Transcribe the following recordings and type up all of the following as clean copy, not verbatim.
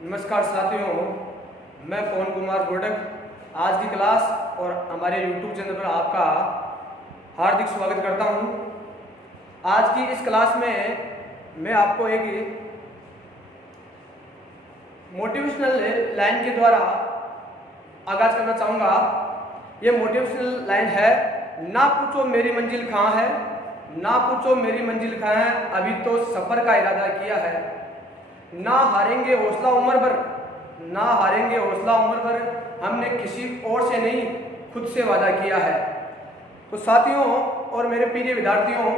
नमस्कार साथियों, मैं पवन कुमार गोडक आज की क्लास और हमारे YouTube चैनल पर आपका हार्दिक स्वागत करता हूं। आज की इस क्लास में मैं आपको एक मोटिवेशनल लाइन के द्वारा आगाज करना चाहूँगा। ये मोटिवेशनल लाइन है, ना पूछो मेरी मंजिल कहाँ है, ना पूछो मेरी मंजिल कहाँ है, अभी तो सफ़र का इरादा किया है। ना हारेंगे हौसला उम्र भर, ना हारेंगे हौसला उम्र भर, हमने किसी और से नहीं खुद से वादा किया है। तो साथियों और मेरे प्रिय विद्यार्थियों,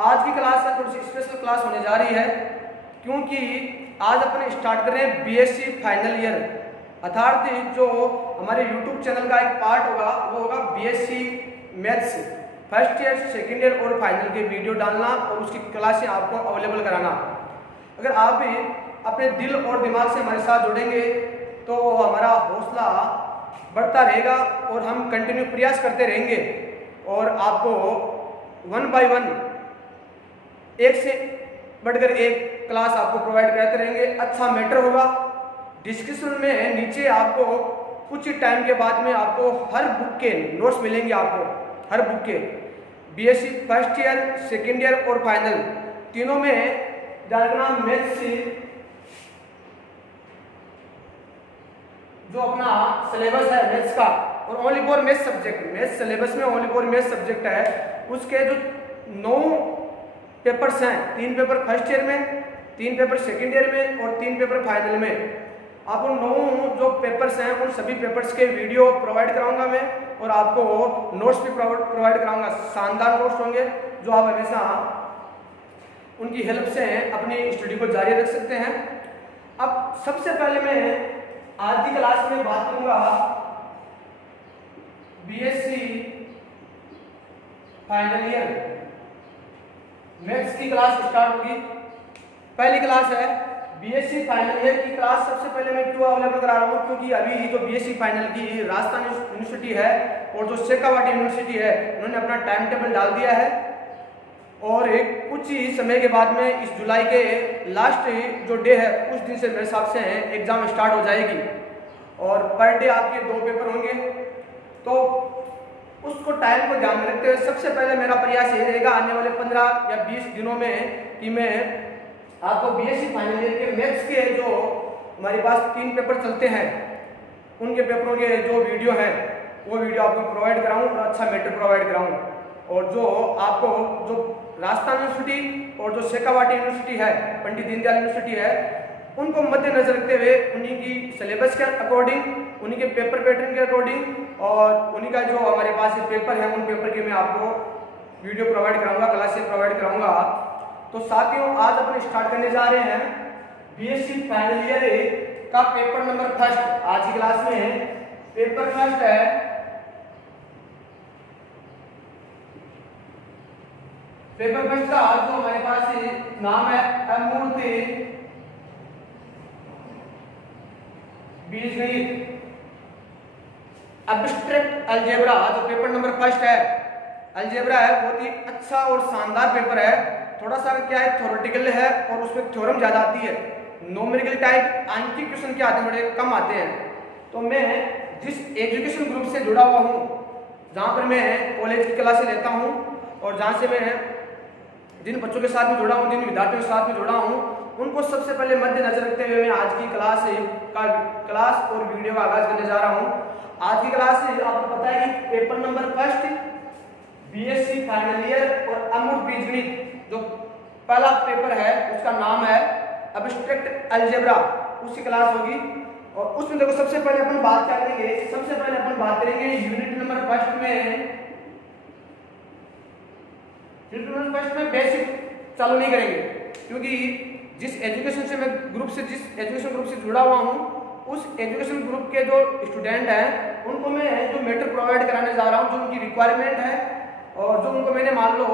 आज की क्लास है थोड़ी सी स्पेशल क्लास होने जा रही है, क्योंकि आज अपन स्टार्ट कर रहे हैं बीएससी फाइनल ईयर, अर्थात जो हमारे यूट्यूब चैनल का एक पार्ट होगा वो होगा BSc maths first year, second year और फाइनल के वीडियो डालना और उसकी क्लासें आपको अवेलेबल कराना। अगर आप भी अपने दिल और दिमाग से हमारे साथ जुड़ेंगे तो हमारा हौसला बढ़ता रहेगा और हम कंटिन्यू प्रयास करते रहेंगे और आपको वन बाय वन एक से बढ़कर एक क्लास आपको प्रोवाइड करते रहेंगे। अच्छा मैटर होगा। डिस्क्रिप्शन में नीचे आपको कुछ टाइम के बाद में आपको हर बुक के नोट्स मिलेंगे। आपको हर बुक के BSc first year, second year और फाइनल तीनों में डायग्राम मैथ्स जो अपना सिलेबस है मैथ्स का, और only for maths subject, maths syllabus में ओनली फॉर मैथ्स सब्जेक्ट है, उसके जो 9 पेपर्स हैं, 3 पेपर फर्स्ट ईयर में, 3 पेपर सेकेंड ईयर में और 3 पेपर फाइनल में, आपको 9 जो पेपर्स हैं उन सभी पेपर्स के वीडियो प्रोवाइड कराऊंगा मैं और आपको नोट्स भी प्रोवाइड कराऊंगा। शानदार नोट्स होंगे जो आप हमेशा उनकी हेल्प से अपनी स्टडी को जारी रख सकते हैं। अब सबसे पहले मैं आज की क्लास में बात करूंगा बीएससी फाइनल ईयर मैथ्स की क्लास स्टार्ट होगी। पहली क्लास है बीएससी फाइनल ईयर की क्लास। सबसे पहले मैं क्यों अवेलेबल करा रहा हूँ, क्योंकि अभी जो बीएससी फाइनल की राजस्थान यूनिवर्सिटी है और जो शेखावाटी यूनिवर्सिटी है उन्होंने अपना टाइम टेबल डाल दिया है और एक कुछ ही समय के बाद में इस जुलाई के लास्ट जो डे है उस दिन से मेरे हिसाब से एग्जाम स्टार्ट हो जाएगी और पर डे आपके 2 पेपर होंगे। तो उसको टाइम को ध्यान में रखते हुए सबसे पहले मेरा प्रयास ये रहेगा आने वाले 15 या 20 दिनों में कि मैं आपको बीएससी फाइनल ईयर के मैथ्स के जो हमारे पास 3 पेपर चलते हैं उनके पेपरों के जो वीडियो हैं वो वीडियो आपको प्रोवाइड कराऊँ और अच्छा मैटर प्रोवाइड कराऊँ। और जो आपको जो राजस्थान यूनिवर्सिटी और जो शेखावाटी यूनिवर्सिटी है, पंडित दीनदयाल यूनिवर्सिटी है, उनको मद्देनजर रखते हुए उन्हीं की सिलेबस के अकॉर्डिंग, उन्हीं के पेपर पैटर्न के अकॉर्डिंग और उन्हीं का जो हमारे पास ये पेपर है उन पेपर के मैं आपको वीडियो प्रोवाइड कराऊंगा, क्लासेस प्रोवाइड कराऊंगा। तो साथियों आज अपन स्टार्ट करने जा रहे हैं बीएससी फाइनल ईयर का पेपर नंबर फर्स्ट। आज की क्लास में पेपर फर्स्ट है पेपर फर्स्ट का जो हमारे पास नाम है अमूर्ति बीजगणित एब्स्ट्रैक्ट अलजेब्रा। जो पेपर नंबर फर्स्ट है अलजेब्रा है, बहुत ही अच्छा और शानदार पेपर है। थोड़ा सा क्या है, थ्योरेटिकल है और उसमें थ्योरम ज़्यादा आती है। न्यूमेरिकल टाइप आंशिक क्वेश्चन क्या आते हैं, बड़े कम आते हैं। तो मैं जिस एजुकेशन ग्रुप से जुड़ा हुआ हूँ, जहाँ पर मैं कॉलेज की क्लासें लेता हूँ और जहाँ से मैं जिन बच्चों के साथ में जुड़ा हूँ, जिन विद्यार्थियों के साथ में जुड़ा हूँ, उनको सबसे पहले मद्देनजर रखते हुए मैं आज की क्लास और वीडियो का आगाज करने जा रहा हूँ। आज की क्लास से आपको पता है कि paper number first BSc final year और अमूर्त बीजगणित जो पहला पेपर है उसका नाम है एब्स्ट्रैक्ट अलजेब्रा, उसकी क्लास होगी। और उसमें देखो सबसे पहले अपन बात क्या करेंगे, सबसे पहले अपन बात करेंगे यूनिट नंबर फर्स्ट में बेसिक चालू नहीं करेंगे, क्योंकि जिस एजुकेशन ग्रुप से जुड़ा हुआ हूँ उस एजुकेशन ग्रुप के जो स्टूडेंट हैं उनको मैं जो मैटर प्रोवाइड कराने जा रहा हूँ, जो उनकी रिक्वायरमेंट है और जो उनको मैंने मान लो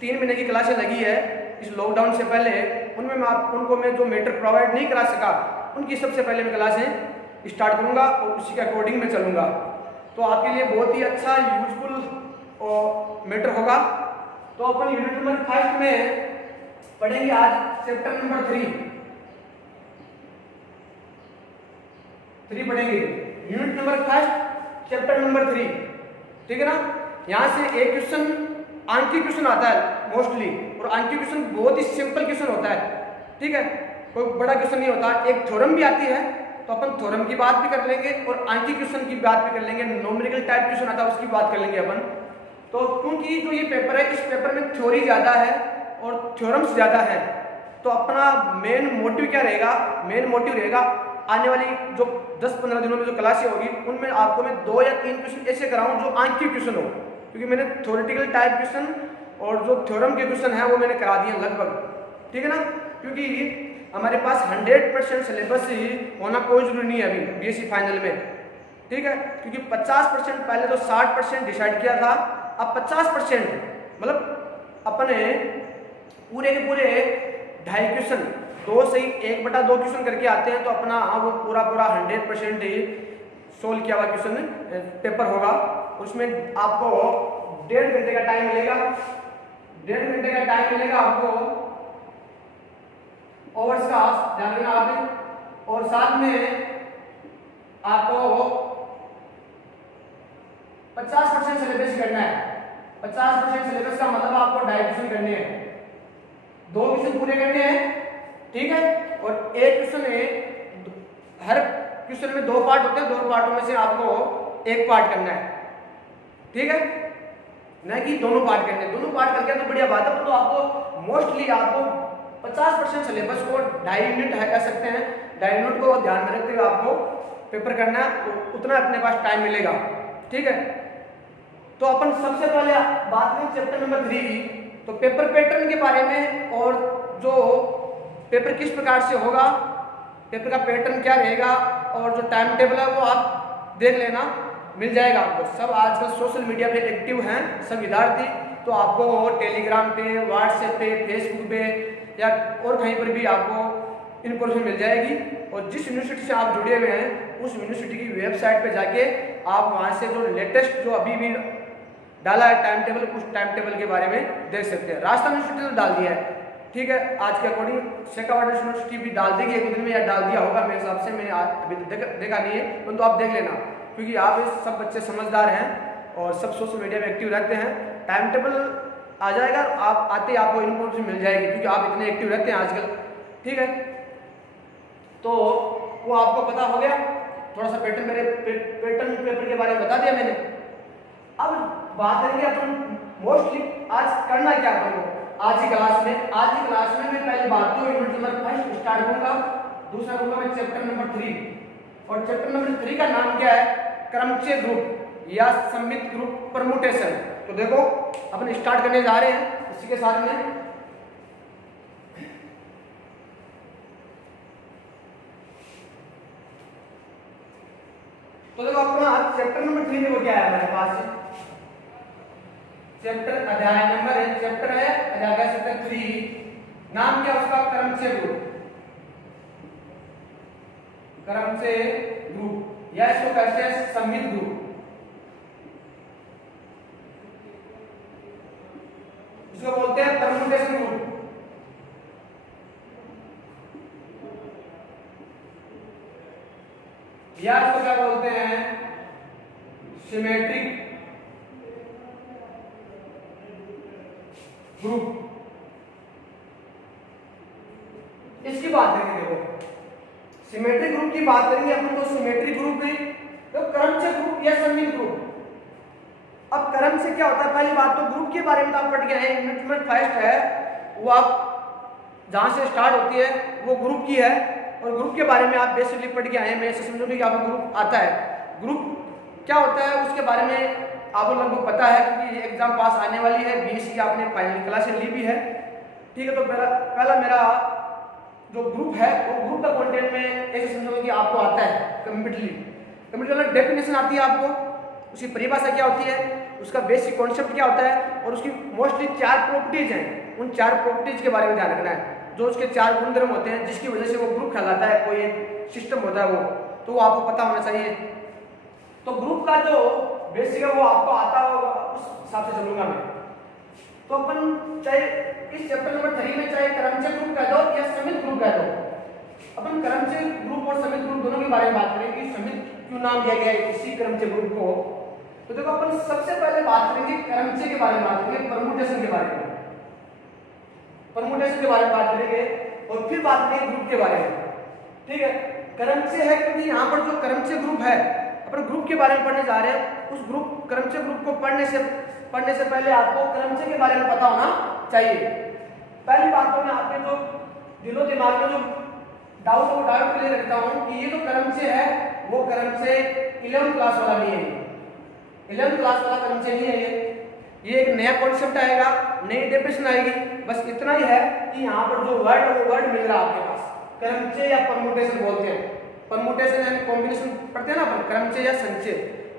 3 महीने की क्लासें लगी है इस लॉकडाउन से पहले, उनमें उनको मैं जो मैटर प्रोवाइड नहीं करा सका उनकी सबसे पहले मैं क्लासें स्टार्ट करूँगा और उसी के अकॉर्डिंग मैं चलूँगा। तो आपके लिए बहुत ही अच्छा यूजफुल मैटर होगा। तो अपन यूनिट नंबर फर्स्ट में पढ़ेंगे आज चैप्टर नंबर 3 3 पढ़ेंगे, unit number first chapter number 3, ठीक है ना। यहाँ से एक क्वेश्चन आंकी क्वेश्चन आता है मोस्टली, और आंकी क्वेश्चन बहुत ही सिंपल क्वेश्चन होता है, ठीक है, कोई बड़ा क्वेश्चन नहीं होता। एक थ्योरम भी आती है तो अपन थ्योरम की बात भी कर लेंगे और आंकी क्वेश्चन की बात भी कर लेंगे, न्यूमेरिकल टाइप क्वेश्चन आता है उसकी बात कर लेंगे अपन। तो क्योंकि जो ये पेपर है, इस पेपर में थ्योरी ज़्यादा है और थ्योरम्स ज़्यादा है, तो अपना मेन मोटिव क्या रहेगा, मेन मोटिव रहेगा आने वाली जो 10-15 दिनों में जो क्लासें होगी उनमें आपको मैं 2 या 3 क्वेश्चन ऐसे कराऊं जो आंकी क्वेश्चन हो, क्योंकि मैंने थ्योरेटिकल टाइप क्वेश्चन और जो थ्योरम के क्वेश्चन है वो मैंने करा दिए लगभग, ठीक है ना। क्योंकि हमारे पास 100% सिलेबस ही होना कोई जरूरी नहीं है अभी बीएससी फाइनल में, ठीक है, क्योंकि 50% पहले तो 60% डिसाइड किया था, अब 50% मतलब अपने पूरे के पूरे 2.5 क्वेश्चन 2 से ही 1/2 क्वेश्चन करके आते हैं, तो अपना वो पूरा 100% ही सोल्व किया हुआ क्वेश्चन पेपर होगा। उसमें आपको 1.5 घंटे का टाइम मिलेगा, 1.5 घंटे का टाइम मिलेगा आपको ओवर्स का, ध्यान रखना आपने, और साथ में आपको 50% सिलेबस करना है। 50% सिलेबस का मतलब आपको 2.5 क्वेश्चन करने हैं, 2 क्वेश्चन पूरे करने हैं, ठीक है, और एक क्वेश्चन में हर क्वेश्चन में 2 पार्ट होते हैं, 2 पार्टों में से आपको एक पार्ट करना है, ठीक है, नहीं कि दोनों पार्ट करने, दोनों पार्ट करके तो बढ़िया बात है। तो आपको मोस्टली आपको 50% सिलेबस को 2.5 यूनिट कर सकते हैं, 2.5 यूनिट को ध्यान में रखते हुए आपको पेपर करना है, उतना अपने पास टाइम मिलेगा, ठीक है। तो अपन सबसे पहले बात करें चैप्टर नंबर 3 की, तो पेपर पैटर्न के बारे में और जो पेपर किस प्रकार से होगा, पेपर का पैटर्न क्या रहेगा और जो टाइम टेबल है वो आप देख लेना, मिल जाएगा आपको। सब आजकल सोशल मीडिया पे एक्टिव हैं सब विद्यार्थी, तो आपको टेलीग्राम पे, व्हाट्सएप पे, फेसबुक पे या और कहीं पर भी आपको इन्फॉर्मेशन मिल जाएगी। और जिस यूनिवर्सिटी से आप जुड़े हुए हैं उस यूनिवर्सिटी की वेबसाइट पे जाके आप वहाँ से जो लेटेस्ट जो अभी भी डाला है टाइम टेबल, उस टाइम टेबल के बारे में देख सकते हैं। राजस्थान यूनिवर्सिटी ने डाल दिया है, ठीक है, आज के अकॉर्डिंग शेखावाटी यूनिवर्सिटी भी डाल देगी एक दिन में, या डाल दिया होगा मेरे हिसाब से, मैंने अभी देखा नहीं है, परंतु आप देख लेना, क्योंकि आप सब बच्चे समझदार हैं और सब सोशल मीडिया में एक्टिव रहते हैं। टाइम टेबल आ जाएगा, आप आते ही आपको इन्फॉर्मेशन मिल जाएगी, क्योंकि आप इतने एक्टिव रहते हैं आजकल, ठीक है। तो वो आपको पता हो गया, थोड़ा सा पैटर्न पेपर के बारे में बता दिया मैंने। अब बात करेंगे अपन मोस्टली आज करना क्या करूँ आज की क्लास में। आज की क्लास में मैं पहले बात करूँ यूनिट नंबर 1 स्टार्ट करूँगा, दूसरा करूँगा मैं चैप्टर नंबर 3, और चैप्टर नंबर 3 का नाम क्या है, क्रमचय ग्रुप या सममित ग्रुप परमुटेशन। तो देखो अपन स्टार्ट करने जा रहे हैं इसी के साथ में। तो देखो अपना चैप्टर नंबर 3 में वो क्या है हमारे पास, चैप्टर अध्याय नंबर है, चैप्टर है अध्याय कह सकते हैं 3, नाम क्या उसका, क्रमचय ग्रुप, क्रमचय ग्रुप या इसको कहते हैं सममित ग्रुप, इसको बोलते हैं परमुटेशन ग्रुप। या इसको क्या बोलते हैं, सिमेट्रिक ग्रुप। इसकी बात करेंगे, देखो सिमेट्रिक ग्रुप की बात करेंगे अपन, तो सिमेट्रिक ग्रुप में तो क्रमचय ग्रुप या सममित ग्रुप। अब क्रम से क्या होता है, पहली बात तो ग्रुप के बारे में तो आप पढ़ गए हैं, यूनिट नंबर 1 है वो, आप जहां से स्टार्ट होती है वो ग्रुप की है, और ग्रुप के बारे में आप बेसिकली पढ़ के आए हैं। मैं ऐसे समझो कि आपको ग्रुप आता है, ग्रुप क्या होता है उसके बारे में आपको लगभग पता है, क्योंकि एग्जाम पास आने वाली है, बीएससी की आपने फाइनल क्लासें ली भी है, ठीक है। तो पहला मेरा जो ग्रुप है वो ग्रुप का कंटेंट में ऐसे समझो कि आपको आता है कंप्लीटली डेफिनेशन आती है आपको, उसकी परिभाषा क्या होती है, उसका बेसिक कॉन्सेप्ट क्या होता है, और उसकी मोस्टली 4 प्रॉपर्टीज हैं, उन 4 प्रॉपर्टीज के बारे में ध्यान रखना है, जो उसके 4 गुणधर्म होते हैं जिसकी वजह से वो ग्रुप कहलाता है, कोई एक सिस्टम होता है वो, तो वो आपको पता होना चाहिए। तो ग्रुप का जो बेसिक है वो आपको आता होगा, उस हिसाब से चलूंगा मैं। तो अपन चाहे इस चैप्टर नंबर 3 में चाहे क्रमचय ग्रुप कह दो या सममित ग्रुप कह दो, अपन क्रमचय ग्रुप और सममित ग्रुप दोनों के बारे में बात करेंगे कि समित क्यों नाम दिया गया है इसी क्रमचय ग्रुप को। तो देखो अपन सबसे पहले बात करेंगे क्रमचय के बारे में, बात करेंगे परमुटेशन के बारे में, परमुटेशन के बारे में बात करेंगे और फिर बात करेंगे ग्रुप के बारे में। ठीक है, क्रमचय है क्योंकि यहाँ पर जो क्रमचय ग्रुप है अपन ग्रुप के बारे में पढ़ने जा रहे हैं। उस ग्रुप क्रमचय ग्रुप को पढ़ने से पहले आपको क्रमचय के बारे में पता होना चाहिए। पहली बात तो मैं आपके जो दिलो दिमाग में जो डाउट है वो डाउट के लिए रखता हूँ कि ये जो क्रमचय है वो क्रमचय 11th क्लास वाला नहीं है, 11th क्लास वाला क्रमचय नहीं है ये एक नया कॉन्सेप्ट आएगा, नई डेफिनेशन आएगी। बस इतना ही है कि यहाँ पर जो वर्ड है वो वर्ड मिल रहा है आपके पास, क्रमचय या परमुटेशन बोलते हैं। परमुटेशन एंड कॉम्बिनेशन पढ़ते हैं ना अपन, क्रमचय या संचय।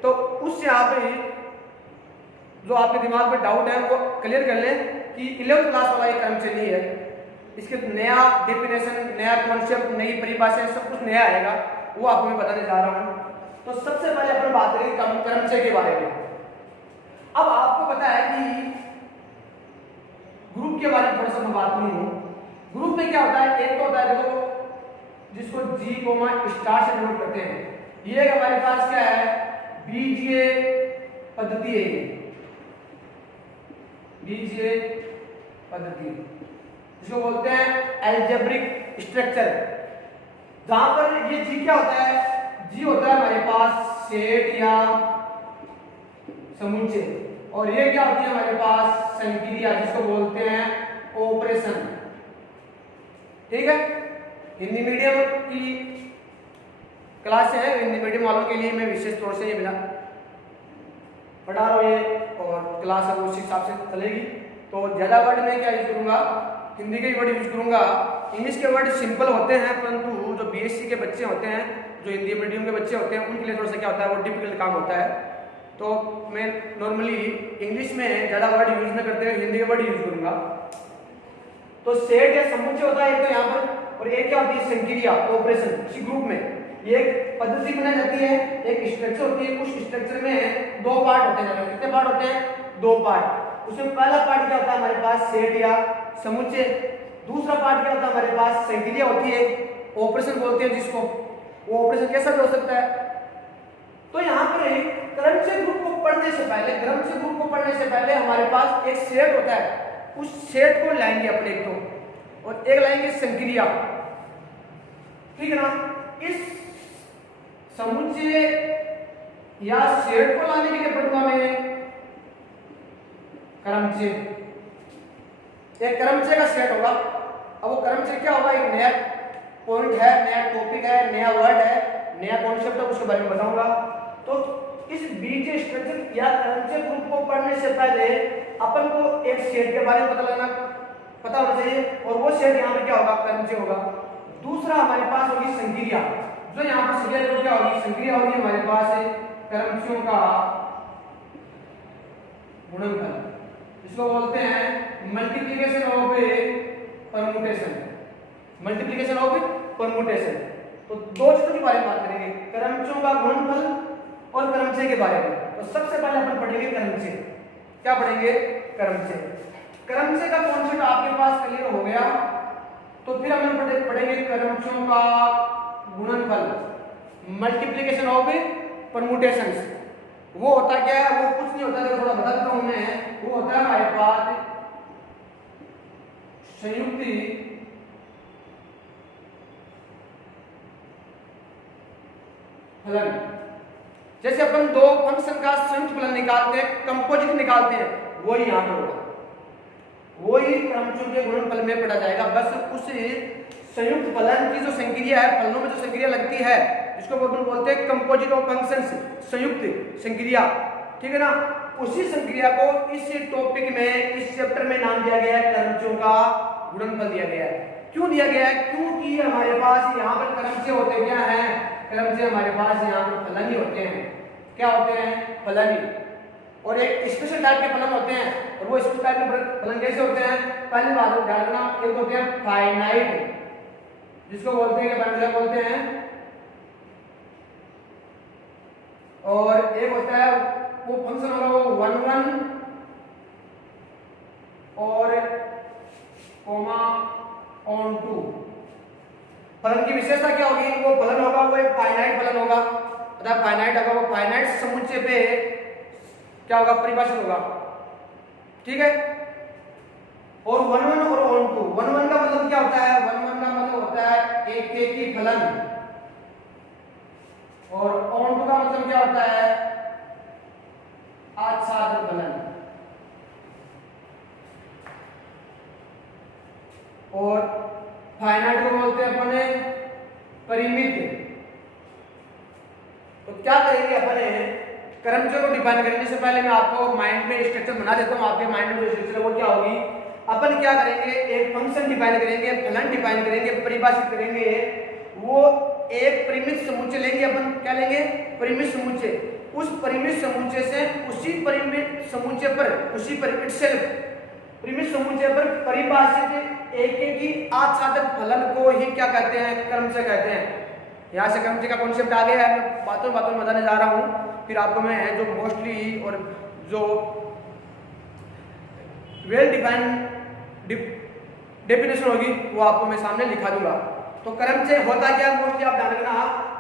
तो उस यहाँ पे जो आपके दिमाग में डाउट है वो क्लियर कर लें कि 11th क्लास वाला ये क्रमचय नहीं है। इसके नया डेफिनेशन, नया कॉन्सेप्ट, नई परिभाषा सब कुछ नया आएगा, वो आपको मैं बताने जा रहा हूँ। तो सबसे पहले अपन बात करेंगे क्रमचय के बारे में। अब आपको पता है कि ग्रुप के बारे में थोड़ा सा मैं बात नहीं हूँ। ग्रुप में क्या होता है, एक तो होता है देखो जिसको जी कोमा स्टार से डिनोट करते हैं, ये हमारे पास क्या है बीजीय पद्धति है, बीजीय पद्धति जिसको बोलते हैं अलजेब्रिक स्ट्रक्चर। जहां पर ये जी क्या होता है, जी होता है हमारे पास सेट या समुच्चय, और ये क्या होती है हमारे पास संक्रिया जिसको बोलते हैं ऑपरेशन। ठीक है, हिंदी मीडियम की क्लास है, हिंदी मीडियम वालों के लिए मैं विशेष तौर से ये मिला पढ़ा रहा हूँ ये, और क्लास है वो उस हिसाब से चलेगी। तो ज्यादा वर्ड में क्या यूज करूंगा, हिंदी के वर्ड यूज करूंगा। इंग्लिश के वर्ड सिंपल होते हैं, परंतु जो बीएससी के बच्चे होते हैं, जो हिंदी मीडियम के बच्चे होते हैं, उनके लिए थोड़ा सा क्या होता है वो डिफिकल्ट काम होता है। तो मैं नॉर्मली इंग्लिश में ज्यादा वर्ड यूज न करते हुए हिंदी के वर्ड यूज करूंगा। तो सेट या समुच्चय होता है एक तो यहाँ पर, और एक क्या होती है संक्रिया ऑपरेशन। इसी ग्रुप में ये एक पद्धति बनाई जाती है, एक स्ट्रक्चर होती है, उस स्ट्रक्चर में दो पार्ट होते हैं। कितने पार्ट होते हैं, दो पार्ट। उसमें पहला पार्ट क्या होता है हमारे पास सेट या समुच्चय, दूसरा पार्ट क्या होता है हमारे पास संक्रिया होती है, ऑपरेशन बोलते हैं जिसको। वो ऑपरेशन कैसा भी हो सकता है। तो यहाँ पर क्रमचय ग्रुप को पढ़ने से पहले, क्रमचय ग्रुप को पढ़ने से पहले हमारे पास एक सेट होता है, उस सेट को लाएंगे अपने एक तो, और एक लाएंगे संक्रिया। ठीक है ना, इस समुच्चय या सेट को लाने के लिए पढ़ूंगा मैं क्रमचय। एक क्रमचय का सेट होगा। अब वो क्रमचय क्या होगा, एक नया पॉइंट है, नया टॉपिक है, नया वर्ड है, नया कॉन्सेप्ट है, उसके बारे में बताऊंगा। तो इस बीजीय स्ट्रक्चर या क्रमचय ग्रुप को पढ़ने से पहले अपन को एक सेट के बारे में पता होना चाहिए, और वो सेट यहाँ पे क्या होगा, क्रमचय होगा। दूसरा हमारे पास होगी संक्रिया, जो यहाँ पर संक्रिया क्या होगी, संक्रिया होगी हमारे पास क्रमचयों का गुणनफल, जिसको बोलते हैं multiplication of permutation, multiplication of permutation. तो दो चीजों के बारे में बात करेंगे, क्रमचयों का गुणनफल और क्रमचय के बारे में। तो सबसे पहले अपन पढ़ेंगे क्रमचय। क्या पढ़ेंगे, क्रमचय। क्रमचय का कॉन्सेप्ट आपके पास क्लियर हो गया, तो फिर हम पढ़ेंगे क्रमचयों का गुणनफल, मल्टीप्लिकेशन ऑफ परमुटेशंस। वो होता क्या है, वो कुछ नहीं होता, देखो थोड़ा बता देता हूं मैं। वो होता है हमारे पास संयुक्ति फलन। जैसे अपन दो फंक्शन का संयुक्त फलन निकालते हैं, कंपोजिट निकालते हैं, वही यहाँ पर होगा, वही क्रमचयों के गुणनफल में पढ़ा जाएगा। बस उस संयुक्त फलन की जो संक्रिया है, फलनों में जो संक्रिया लगती है, जिसको अपन बोलते हैं कंपोजिट ऑफ फंक्शंस, संयुक्त संक्रिया। ठीक है ना, उसी संक्रिया को इस टॉपिक में, इस चैप्टर में नाम दिया गया है क्रमचयों का गुणनफल दिया गया है। क्यों दिया गया है, क्योंकि हमारे पास यहाँ पर क्रमचय होते क्या है, क्रमचय हमारे पास यहाँ पर फलन ही होते हैं। क्या होते हैं, फलन ही। और एक स्पेशल टाइप के फलन होते हैं, और वो स्पेशल टाइप के फलन कैसे होते हैं, पहली बात ध्यान रखना, एक होते हैं फाइनाइट, जिसको बोलते हैं, क्या बोलते हैं, और एक होता है वो फंक्शन होगा वो 1 1 और कॉमा ऑन 2, फलन की विशेषता क्या होगी? वो फलन होगा वो एक फाइनाइट फलन होगा, अर्थात फाइनाइट होगा, वो फाइनाइट समुच्चय पे क्या होगा? परिभाषित होगा। ठीक है। और 1 1 और 1 2, 1 1 का मतलब क्या होता है? 1 1 का मतलब होता है एक फलन, और 1 2 का मतलब क्या होता है? आच्छादित फलन। और फाइनाइट को बोलते हैं अपने परिमित। तो क्या करेंगे अपने? क्रमचय को डिफाइन करने से पहले मैं आपको माइंड में स्ट्रक्चर बना देता हूं। आपके माइंड में जो स्ट्रक्चर है वो क्या होगी? अपन क्या करेंगे? एक फंक्शन डिफाइन करेंगे, फलन डिफाइन करेंगे, परिभाषित करेंगे। वो एक परिमित समुच्चय लेंगे अपन। क्या लेंगे? परिमित समुच्चय। उस परिमित समुच्चय से उसी परिमित समुच्चय पर, उसी परिमित सेल्फ परिमित समुच्चय पर परिभाषित एक ही आच्छादित फलन को ही क्या कहते हैं? क्रमचय कहते हैं। यहाँ से क्रमचय का कॉन्सेप्ट आ गया है। मैं बातों में बताने जा रहा हूँ, फिर आपको मैं जो मोस्टली और जो वेल डिफाइंड डेफिनेशन होगी वो आपको मैं सामने लिखा दूंगा। तो क्रमचय होता क्या? मोस्टली आप ध्यान रखना,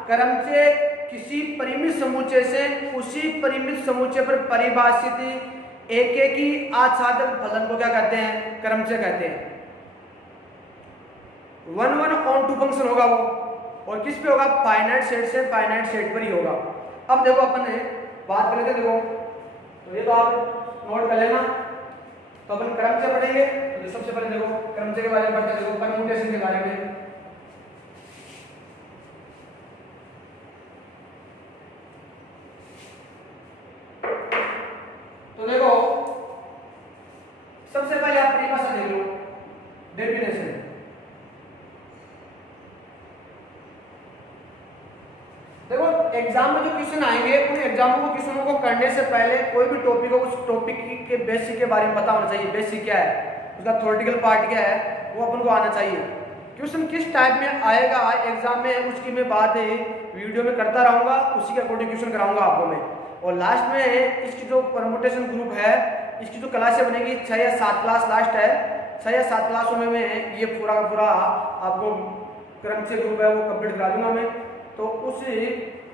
क्रमचय किसी परिमित समुच्चय से उसी परिमित समुच्चय पर परिभाषित एक ही आच्छादित फलन को क्या कहते हैं? क्रमचय कहते हैं। 1 1 और 2 फंक्शन होगा वो, और किस पे होगा? फाइनाइट सेट से फाइनाइट सेट पर ही होगा। अब देखो अपन ने बात कर लेते हैं। देखो तो ये तो आप नोट कर लेना। तो अपन क्रमचय पढ़ेंगे। तो सबसे पहले देखो क्रमचय के बारे में पढ़ते हैं। देखो परम्यूटेशन के बारे में। तो देखो सबसे पहले आप परिभाषा देख लो, डेफिनेशन। देखो एग्जाम में जो क्वेश्चन आएंगे उन एग्जामों को क्वेश्चनों को करने से पहले कोई भी टॉपिक हो, उस टॉपिक के बेसिक के बारे में पता होना चाहिए। बेसिक क्या है, उसका थ्योरेटिकल पार्ट क्या है, वो अपन को आना चाहिए। क्वेश्चन किस टाइप में आएगा एग्जाम में, उसकी मैं बात वीडियो में करता रहूंगा, उसी के अकॉर्डिंग क्वेश्चन कराऊंगा आपको मैं। और लास्ट में इसकी जो परम्यूटेशन ग्रुप है, इसकी जो क्लासें बनेगी 6 या 7 क्लास लास्ट है। 6 या 7 क्लासों में मैं ये पूरा का पूरा आपको क्रमचय ग्रुप है वो कंप्लीट करा दूंगा मैं। तो उस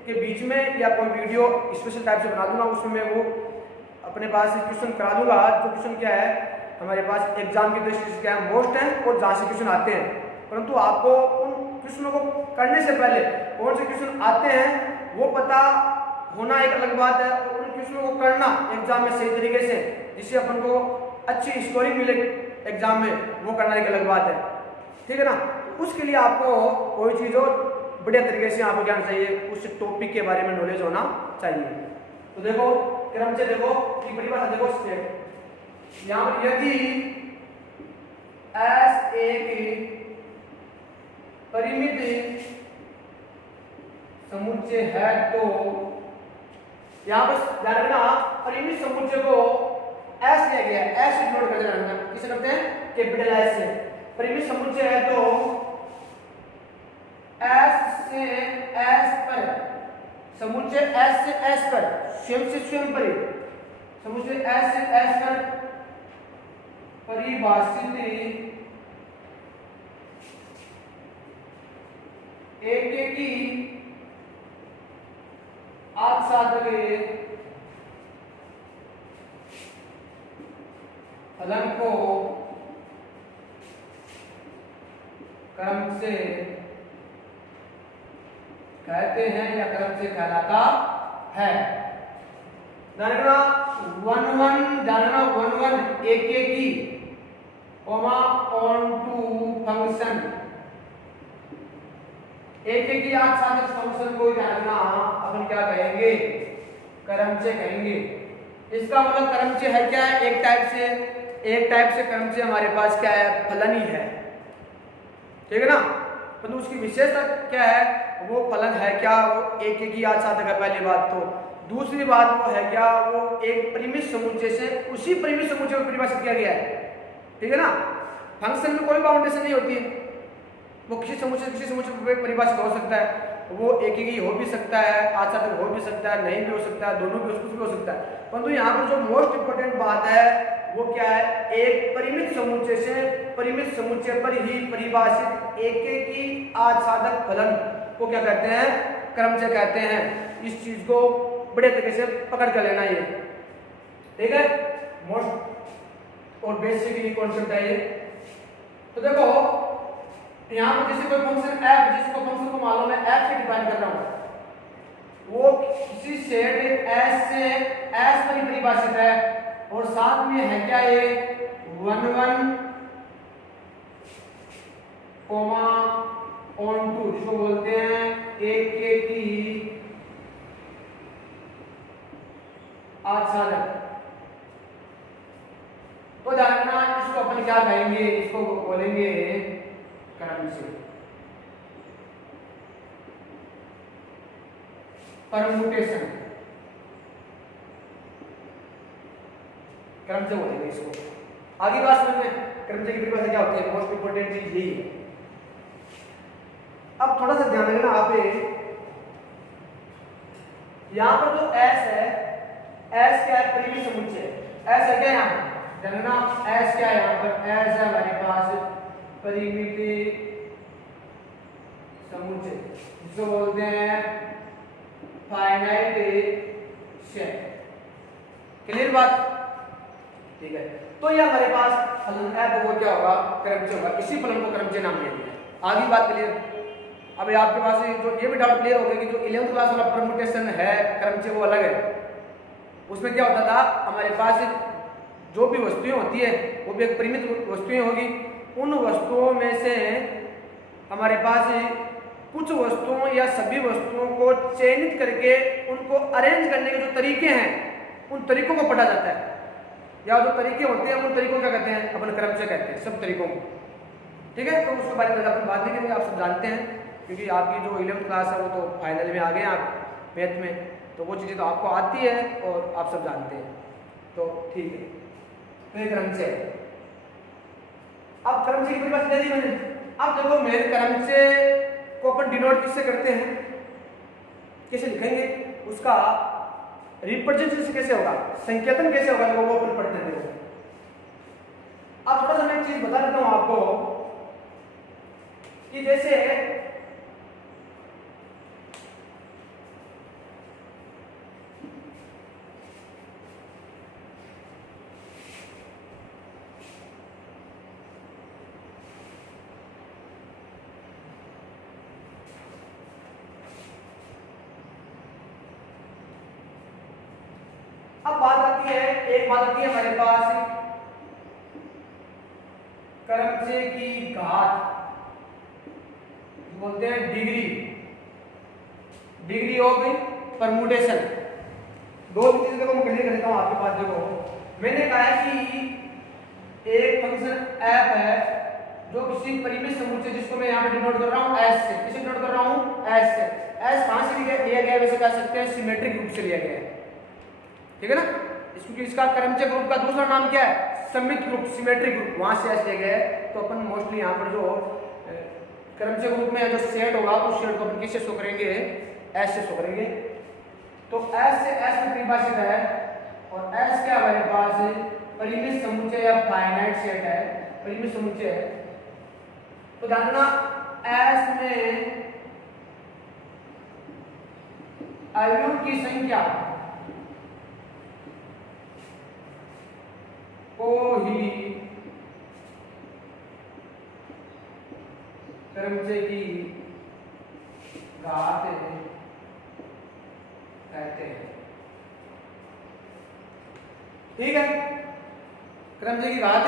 के बीच में या कोई वीडियो स्पेशल टाइप से बना दूंगा, उसमें मैं वो अपने पास क्वेश्चन करा दूंगा। जो क्वेश्चन क्या है हमारे पास एग्जाम की दृष्टि से क्या है, मोस्ट है और जहाँ से क्वेश्चन आते हैं। परंतु आपको उन क्वेश्चनों को करने से पहले कौन से क्वेश्चन आते हैं वो पता होना एक अलग बात है, और उन क्वेश्चनों को करना एग्जाम में सही तरीके से, जिससे अपन को अच्छी स्कोरिंग मिले एग्जाम में, वो करना एक अलग बात है। ठीक है ना। उसके लिए आपको कोई चीज़ हो बढ़िया तरीके से आपको ज्ञान चाहिए, उस टॉपिक के बारे में नॉलेज होना चाहिए। तो देखो क्रमचय, देखो की बड़ी बात है। देखो स्टेप यहाँ पर, यदि S एक परिमित समुच्चय है तो यहाँ पर ध्यान रखना, परिमित समुच्चय को S लिया गया है। S नोट कर देना, किसे करते हैं? कैपिटल S से। परिमित समुच्चय है तो S से S पर, समुच्चय S से S पर, स्वयं से स्वयं पर, समुच्चय S से S पर परिभाषित एक की आच्छादित फलन को क्रमचय कहते हैं या क्रमचय कहलाता है। जानना 1 1 जानना 1 1 एक की कोमा ऑन टू फंक्शन, एक की आच्छादित फंक्शन को जानना अपन क्या कहेंगे? क्रमचय कहेंगे। इसका मतलब क्रमचय है क्या है? एक टाइप से क्रमचय हमारे पास क्या है? फलन ही है। ठीक है ना। परंतु उसकी विशेषता क्या है? वो फलन है क्या? वो एक ही आच्छादक है, पहली बात तो। दूसरी बात वो है क्या? वो एक परिमित समुच्चय से उसी परिमित समुच्चय को परिभाषित किया गया है। ठीक है ना। फंक्शन में कोई बाउंडेशन नहीं होती है, वो किसी समुच्चय पर परिभाषित हो सकता है। वो एक ही हो भी सकता है, आच्छादक हो भी सकता है, नहीं भी हो सकता है, दोनों भी कुछ भी हो सकता है। परंतु यहाँ पर जो मोस्ट इंपोर्टेंट बात है वो क्या है, एक परिमित समुच्चय से परिमित समुच्चय पर ही परिभाषित एक की आच्छादक फलन को क्या कहते हैं, क्रमचय कहते हैं। इस चीज को बड़े तरीके से पकड़ कर लेना ये, ठीक है, मोस्ट और बेसिक कॉन्सेप्ट है ये। तो देखो यहाँ पर जैसे कोई फंक्शन f, जिसको फंक्शन को मालूम है f से डिफाइन कर रहा हूँ, वो किसी सेट S से S पर ही परिभाषित है और साथ में है क्या ये 1 1 कोमा ऑन टू, जिसको बोलते हैं एक के की आच्छादक। तो जानना इसको अपन क्या कहेंगे, इसको बोलेंगे क्रमचय, परमुटेशन, क्रमचय बोलेंगे इसको। आगे बात समझ में, क्रमचय की परिभाषा क्या होती है, मोस्ट इंपोर्टेंट चीज यही है। अब थोड़ा सा ध्यान देना आप, यहां पर जो S है, S क्या है, परिमित समुच्चय, S है क्या यहाँ पर, जानना S क्या है, यहाँ पर S है हमारे पास परिमित समुच्चय, जिसको बोलते हैं फाइनाइट सेट। क्लियर बात, ठीक है। तो ये हमारे पास फलन f वो क्या होगा, क्रमचय होगा, इसी फलन को क्रमचय नाम दिया गया है। आगे बात क्लियर। अब आपके पास जो ये भी डाउट क्लियर हो गया कि जो 11th क्लास वाला परमुटेशन है क्रमचय वो अलग है। उसमें क्या होता था, हमारे पास जो भी वस्तुएं होती है वो भी एक परिमित वस्तुएं होगी, उन वस्तुओं में से हमारे पास कुछ वस्तुओं या सभी वस्तुओं को चयनित करके उनको अरेंज करने के जो तरीके हैं उन तरीकों को पढ़ा जाता है, या जो तरीके होते हैं उन तरीकों को क्या कहते हैं, अपन क्रमचय कहते हैं सब तरीकों को, ठीक है। तो उसके बारे में अपन बात नहीं करेंगे, आप सब जानते हैं, क्योंकि आपकी जो 11th क्लास है वो तो फाइनल में आ गए आप मैथ में, तो वो चीज़ें तो आपको आती है और आप सब जानते हैं, तो ठीक है। तो ये क्रमचय, अब क्रमचय की परिभाषा दे दी मैंने। अब देखो मेरे क्रमचय को अपन डिनोट किससे करते हैं, कैसे लिखेंगे, उसका रिप्रेजेंटेशन कैसे होगा, संकेतन कैसे होगा, तो वो अपन पढ़ते हैं। अब थोड़ा सा मैं एक चीज बता देता हूं आपको कि जैसे अब बात आती है, एक बात आती है हमारे पास क्रमचय की घात, बोलते हैं डिग्री, डिग्री ऑफ परमुटेशन। दो चीजें देखो मैं क्लियर करता हूं आपके पास। देखो मैंने कहा है कि एक फंक्शन f है जो किसी परिमित समुच्चय, जिसको मैं यहाँ पे डिनोट कर रहा हूँ s से, किसे डिनोट कर रहा हूँ s से। s कहां से लिया गया है, वैसे कह सकते हैं सिमेट्रिक रूप से लिया गया है, ठीक है ना। क्योंकि इसका क्रमचय ग्रुप का दूसरा नाम क्या है, सममित ग्रुप, सिमेट्रिक ग्रुप, वहां से ऐसे गए। तो अपन मोस्टली यहाँ पर जो क्रमचय ग्रुप में जो सेट होगा उस सेट को अपन किससे शो करेंगे, एस से शो करेंगे। तो एस से एस में परिभाषित है और एस क्या हमारे पास परिमित समुच्चय या फाइनाइट सेट है, परिमित समुच्चय है। तो जानना एस में अवयव की संख्या को ही क्रमचय की घात कहते हैं, ठीक है, क्रमचय की घात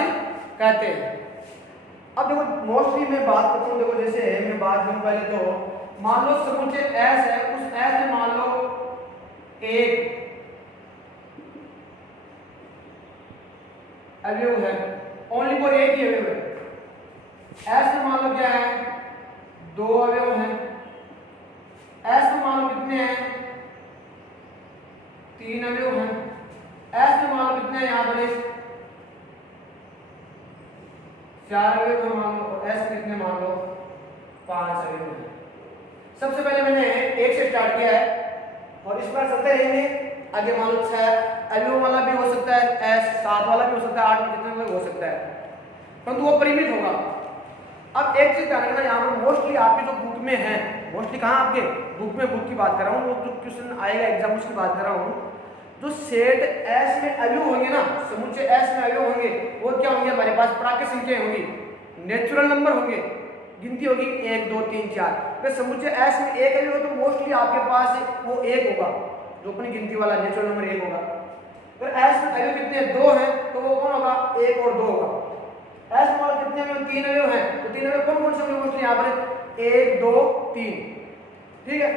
कहते हैं। अब देखो मोस्टली मैं बात करता हूँ, देखो जैसे मैं बात करूँ पहले तो मान लो समुच्चय S है, उस S में मान लो एक अवयव है, ओनली फॉर एक ही अवयव है। S में मान लो क्या है, दो अवयव हैं। S में मान लो कितने हैं, तीन अवयव हैं। S में मान लो कितने हैं, यहाँ पर चार अवयव हैं मान लो, और S में कितने मान लो, पांच अवयव हैं। सबसे पहले मैंने एक से स्टार्ट किया है और इस बार चलते रहेंगे, आगे मान लो 6 अवयव वाला भी हो सकता है, एस 7 वाला भी हो सकता है, 8 जितने भी हो सकता है, परंतु वो परिमित होगा। अब एक चीज ध्यान रखना, यहाँ पर मोस्टली आपके जो बुक में है, मोस्टली कहाँ आपके बुक में, बुक की बात कर रहा हूँ, वो जो क्वेश्चन आएगा एग्जाम उसकी बात कर रहा हूँ, जो सेट एस में अवयव होंगे ना, समुच्चय एस में अवयव होंगे, वो क्या होंगे हमारे पास, प्राकृत संख्या होंगी, नेचुरल नंबर होंगे, गिनती होगी 1 2 3 4। अगर समुच्चय एस में एक अवयव हो तो मोस्टली आपके पास वो 1 होगा, जो अपनी गिनती वाला नेचुरल नंबर 1 होगा। अगर एस में अवयव कितने 2 हैं तो वो कौन होगा, 1 और 2 होगा। एस में कितने अवयव, 3 अवयव हैं, तो 3 अवयव कौन कौन से होंगे मोस्टली यहाँ पर, 1 2 3, ठीक है।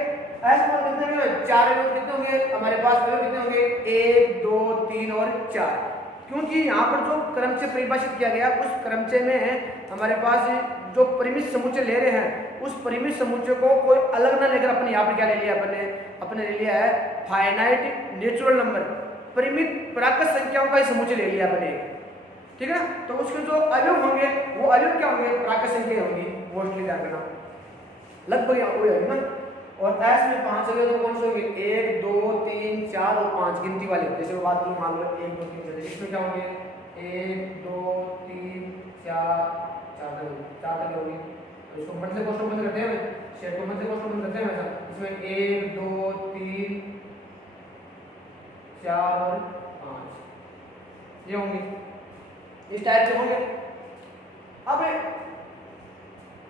एस में कितने अवयव, 4 अवयव कितने होंगे हमारे पास, अवयव कितने होंगे, 1 2 3 और 4, क्योंकि यहाँ पर जो क्रमचय परिभाषित किया गया उस क्रमचय में हमारे पास जो परिमित समुच्चय ले रहे हैं, उस परिमित समुच्चय को कोई अलग ना लेकर अपने यहाँ पर क्या ले लिया, अपने ले लिया है फाइनाइट नेचुरल नंबर, परिमित प्राकृत संख्याओं का समुच्चय ले लिया अपने, ठीक है ना। तो उसके जो अवयव होंगे वो अवयव क्या होंगे, प्राकृत संख्या होंगी, मोस्टली ध्यान रखना, लगभग यहाँ कोई है ना। और एस में 5 अवयव तो कौन से होंगे, 1 2 3 4 और 5 गिनती वाले, जैसे वो बात मान लो 1 2 3 4, इसमें क्या होंगे 1 2 3 4 4 होंगे, तो इसको मध्य कोष्ठक बंद करते हैं, शेयर को मध्य कोष्ठक बंद करते हैं ऐसा, इसमें 1 2 3 4 और 5 ये होंगे, इस टाइप से होंगे। अब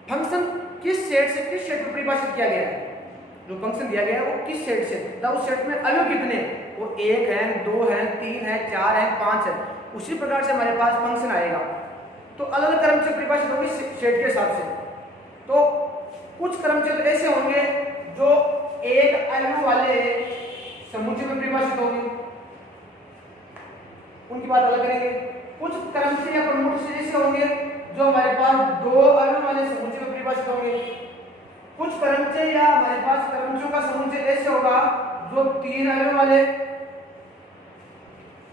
फंक्शन किस सेट से किस सेट में परिभाषित किया गया है, जो फंक्शन दिया गया है वो किस सेट से, उस सेट में अवयव कितने, वो 1 है 2 है 3 है 4 है 5 है, उसी प्रकार से हमारे पास फंक्शन आएगा। तो अलग अलग क्रमचय परिभाषित होगी सेट के हिसाब से। तो कुछ क्रमचय तो ऐसे होंगे जो एक अवयव वाले समुच्चय में परिभाषित होंगे, उनकी बात अलग करेंगे। कुछ क्रमचय या प्रमुख ऐसे होंगे जो हमारे पास 2 अवयव वाले समुच्चय में परिभाषित होंगे। कुछ क्रमचय या हमारे पास क्रमचयों का समुच्चय ऐसे होगा जो 3 अवयव वाले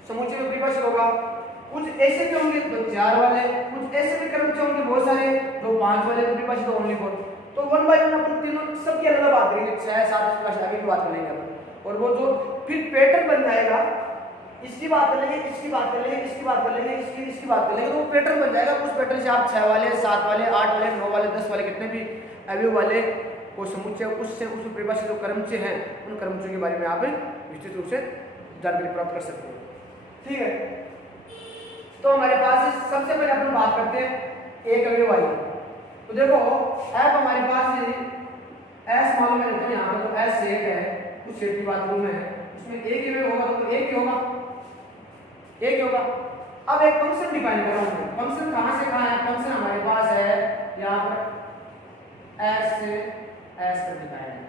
समुच्चय में परिभाषित होगा। कुछ ऐसे भी होंगे तो 4 वाले, कुछ ऐसे भी क्रमचय होंगे बहुत सारे जो 5 वाले में परिभाषित ओनली फॉर। तो 1 बाय 1 अपन तीनों सबकी अलग बात करेंगे, 6 7 क्लास आगे की बात करेंगे अपन। और वो जो फिर पैटर्न बन जाएगा, इसकी बात कर लेंगे, इसकी बात कर लेंगे, इसकी बात कर लेंगे, इसकी बात कर लेंगे, तो वो पैटर्न बन जाएगा। उस पैटर्न से आप 6 वाले 7 वाले 8 वाले 9 वाले 10 वाले कितने भी अवयव वाले वो समुच्चय उससे उस परिभाषित जो क्रमचय हैं उन क्रमचयों के बारे में आप विस्तृत रूप से जानकारी प्राप्त कर सकते हो, ठीक है। तो हमारे पास सबसे पहले अपन बात करते हैं एक अवयव वाली। तो देखो एफ हमारे पास एस मालूम है, तो यहाँ पर तो एस सेट है, उस सेट की बात करूँ मैं, उसमें एक ही अवयव होगा तो एक ही होगा, एक ही होगा। अब एक फंक्शन डिफाइन कर रहा हूँ, फंक्शन कहाँ से कहाँ है, फंक्शन हमारे पास है यहाँ पर एस से एस पर डिफाइन है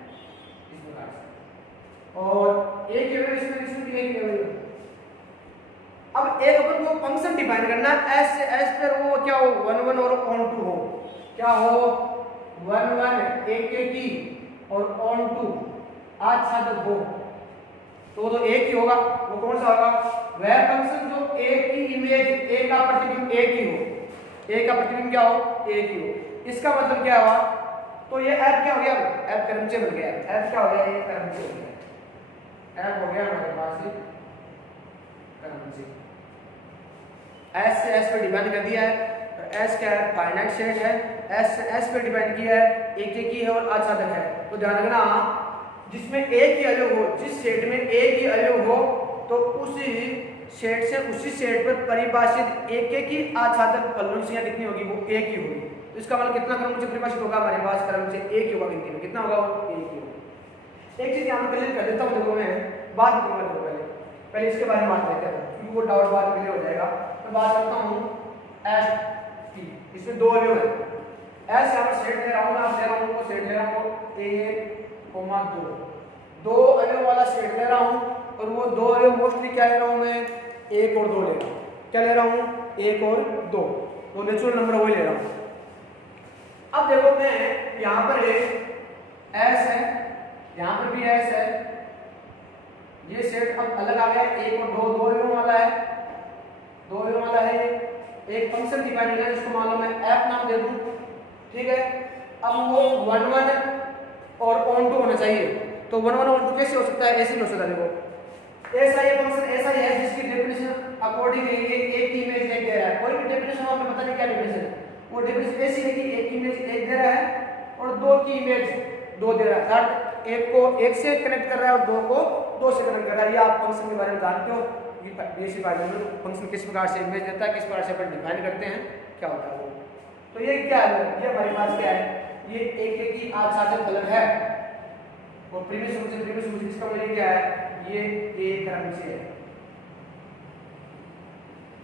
इस प्रकार से, और एक ही अवयव इसमें भी एक ही अवयव। अब एक अपन को फंक्शन डिफाइन करना है एस से एस पर, वो क्या हो 1 1 और ऑन टू हो, क्या हो 1 1 एक की और ऑन टू आच्छादक हो, तो एक ही होगा। वो कौन सा होगा, वह फंक्शन जो एक की इमेज, एक का प्रतिबिंब एक ही हो, एक का प्रतिबिंब क्या हो एक ही हो। इसका मतलब क्या हुआ, तो ये एफ क्या हो गया, एफ क्रमचय बन गया, एफ क्या हो गया, ये क्रमचय हो गया, एफ हो गया हमारे पास क्रमचय। एस से एस पे डिफाइन कर दिया है, एस क्या है फाइनाइट सेट है, एस से एस पे डिफाइन किया है, एक ही है और आच्छादक है। तो ध्यान रखना जिसमें एक ही अवयव हो, जिस सेट में एक ही अवयव हो तो उसी सेट से उसी सेट पर परिभाषित एक ही आच्छादक फलन संख्या कितनी होगी, वो एक ही होगी। तो इसका मतलब कितना क्रम से परिभाषित होगा, हमारे पास क्रम से एक ही होगा, गिनती में कितना होगा, वो एक ही होगा। एक चीज यहाँ पर क्लियर कर देता हूँ, देखो मैं बात करूँगा, पहले इसके बारे में बात करते हैं क्योंकि वो डाउट बाद क्लियर हो जाएगा। मैं बात करता हूँ एस की, इसमें 2 अवयव है, एस यहाँ पर सेट ले रहा हूँ, मैं ले रहा हूँ वो सेट ले रहा हूँ 1 2 अवयव वाला सेट ले रहा हूँ, और वो 2 अवयव मोस्टली क्या ले रहा हूँ मैं 1 और 2 ले रहा हूँ, क्या ले रहा हूँ 1 और 2, वो नेचुरल नंबर वही ले रहा हूँ। अब देखो मैं यहाँ पर एस है, यहाँ पर भी एस है, ये सेट अब अलग आ गया, 1 और 2 अवयव वाला है, 2 अवयव वाला है। एक फंक्शन डिफाइन करना है जिसको मान लो मैं एफ नाम दे दूं, ठीक है। अब वो 1 1 और ऑन टू होना चाहिए, तो 1 1 ऑन टू कैसे हो सकता है, ऐसे नहीं हो सकता। देखो ऐसा ये फंक्शन ऐसा ही है जिसकी डेफिनेशन अकॉर्डिंग ये एक की इमेज एक दे रहा है। कोई भी डेफिनेशन आपको पता नहीं क्या डेफिनेशन है, वो डेफिनेशन ऐसी है कि एक की इमेज एक दे रहा है और दो की इमेज दो दे रहा है, अर्थात एक को एक से कनेक्ट कर रहा है और दो को दो से कनेक्ट कर रहा है। ये आप फंक्शन के बारे में जानते हो कि बेसिक आर्गुमेंट फंक्शन किस प्रकार से इमेज देता है, किस प्रकार से अपन डिफाइन करते हैं, क्या होता है वो। तो ये क्या है, ये हमारे पास क्या है, ये एक की आच्छादन फलन है और प्रीवियस समुच्चय इसका मतलब क्या है, ये ए क्रम से है।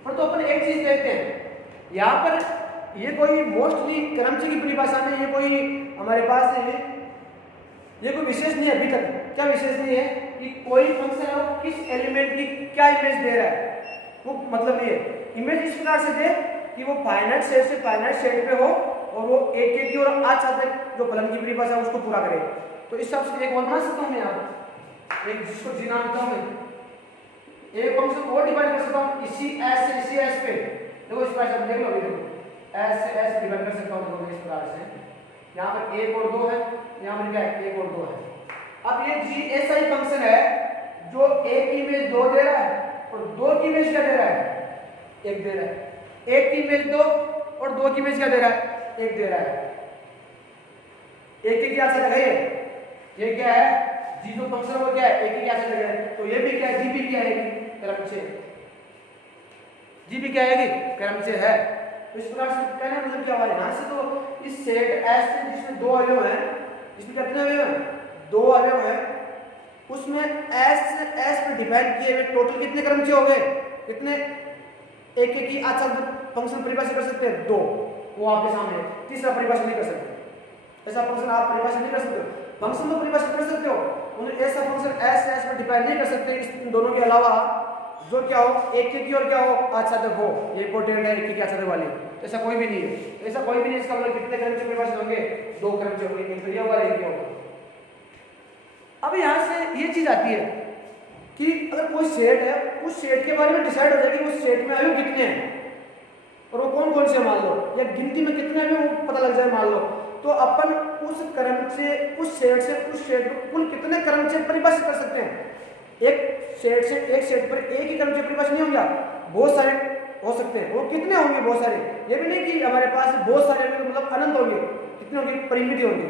पर तो अपन एक चीज देखते हैं यहाँ पर, ये कोई मोस्टली क्रमचय की परिभाषा में ये कोई हमारे पास है, ये कोई विशेष नहीं है अभी तक। क्या विशेष नहीं है कि कोई फंक्शन है वो किस एलिमेंट की क्या इमेज दे रहा है, वो मतलब नहीं है। इमेज इस प्रकार से दे कि वो फाइनाइट सेट से फाइनाइट सेट पे हो और वो एक की और आच्छादक जो फलन की परिभाषा है उसको पूरा करे। तो इस हिसाब से एक और बना सकता हूँ मैं यहाँ एक, जिसको जी नाम देता हूँ मैं, एक फंक्शन और डिवाइड कर सकता हूँ इसी एस से इसी एस पे। देखो इस प्रकार से देख लो, अभी देखो एस से एस डिवाइड कर सकता हूँ इस प्रकार से। यहाँ पर एक और दो है, यहाँ पर क्या है, एक और दो है। अब ये जी ऐसा ही फंक्शन है जो एक की इमेज दो दे रहा है और दो की इमेज क्या दे रहा है, एक दे रहा है। एक की इमेज दो और दो की इमेज क्या दे रहा है, एक दे रहा है। एक की क्या से लगाइए, ये क्या है, जी जो फंक्शन वो क्या है, एक की क्या से लगाइए, तो ये भी क्या है, जी भी क्या है, क्रम से, जी भी क्या है, क्रम से है। तो इस प्रकार से कहना मतलब क्या हुआ, यहाँ से तो इस सेट एस से जिसमें दो अवयव हैं, इसमें कितने अवयव हैं, दो अवयव हैं, उसमें एस पे डिवाइड किए हुए टोटल कितने क्रमचय हो गए, कितने, एक की आच्छादक फंक्शन परिभाषित कर सकते हैं दो, वो आपके सामने है। तीसरा परिभाषित नहीं कर सकते, ऐसा फंक्शन आप परिभाषित नहीं कर सकते। फंक्शन तो परिभाषित कर सकते हो, उन्हें ऐसा फंक्शन एस पे डिफाइन नहीं कर सकते इन दोनों के अलावा जो क्या हो, एक की और क्या हो, आच्छादक हो। ये इंपॉर्टेंट है, एक की आच्छादक वाली, ऐसा कोई भी नहीं है, ऐसा कोई भी नहीं। इसका मतलब कितने क्रमचय परिभाषित होंगे, दो क्रमचय होंगे, एक ये होगा एक ये होगा। अब यहाँ से ये चीज आती है कि अगर कोई सेट है, उस सेट के बारे में डिसाइड हो जाए कि उस सेट में अवयव कितने हैं और वो कौन कौन से मान लो, या गिनती में कितने अवयव वो पता लग जाए मान लो, तो अपन उस क्रम से उस सेट को कुल कितने क्रम से परिभाषित कर सकते हैं। एक सेट पर एक ही क्रम से परिभाषित नहीं होंगे, बहुत सारे हो सकते हैं। वो कितने होंगे, बहुत सारे, ये भी नहीं कि हमारे पास बहुत सारे होंगे मतलब अनंत होंगे, कितने होंगे, परिमित होंगे।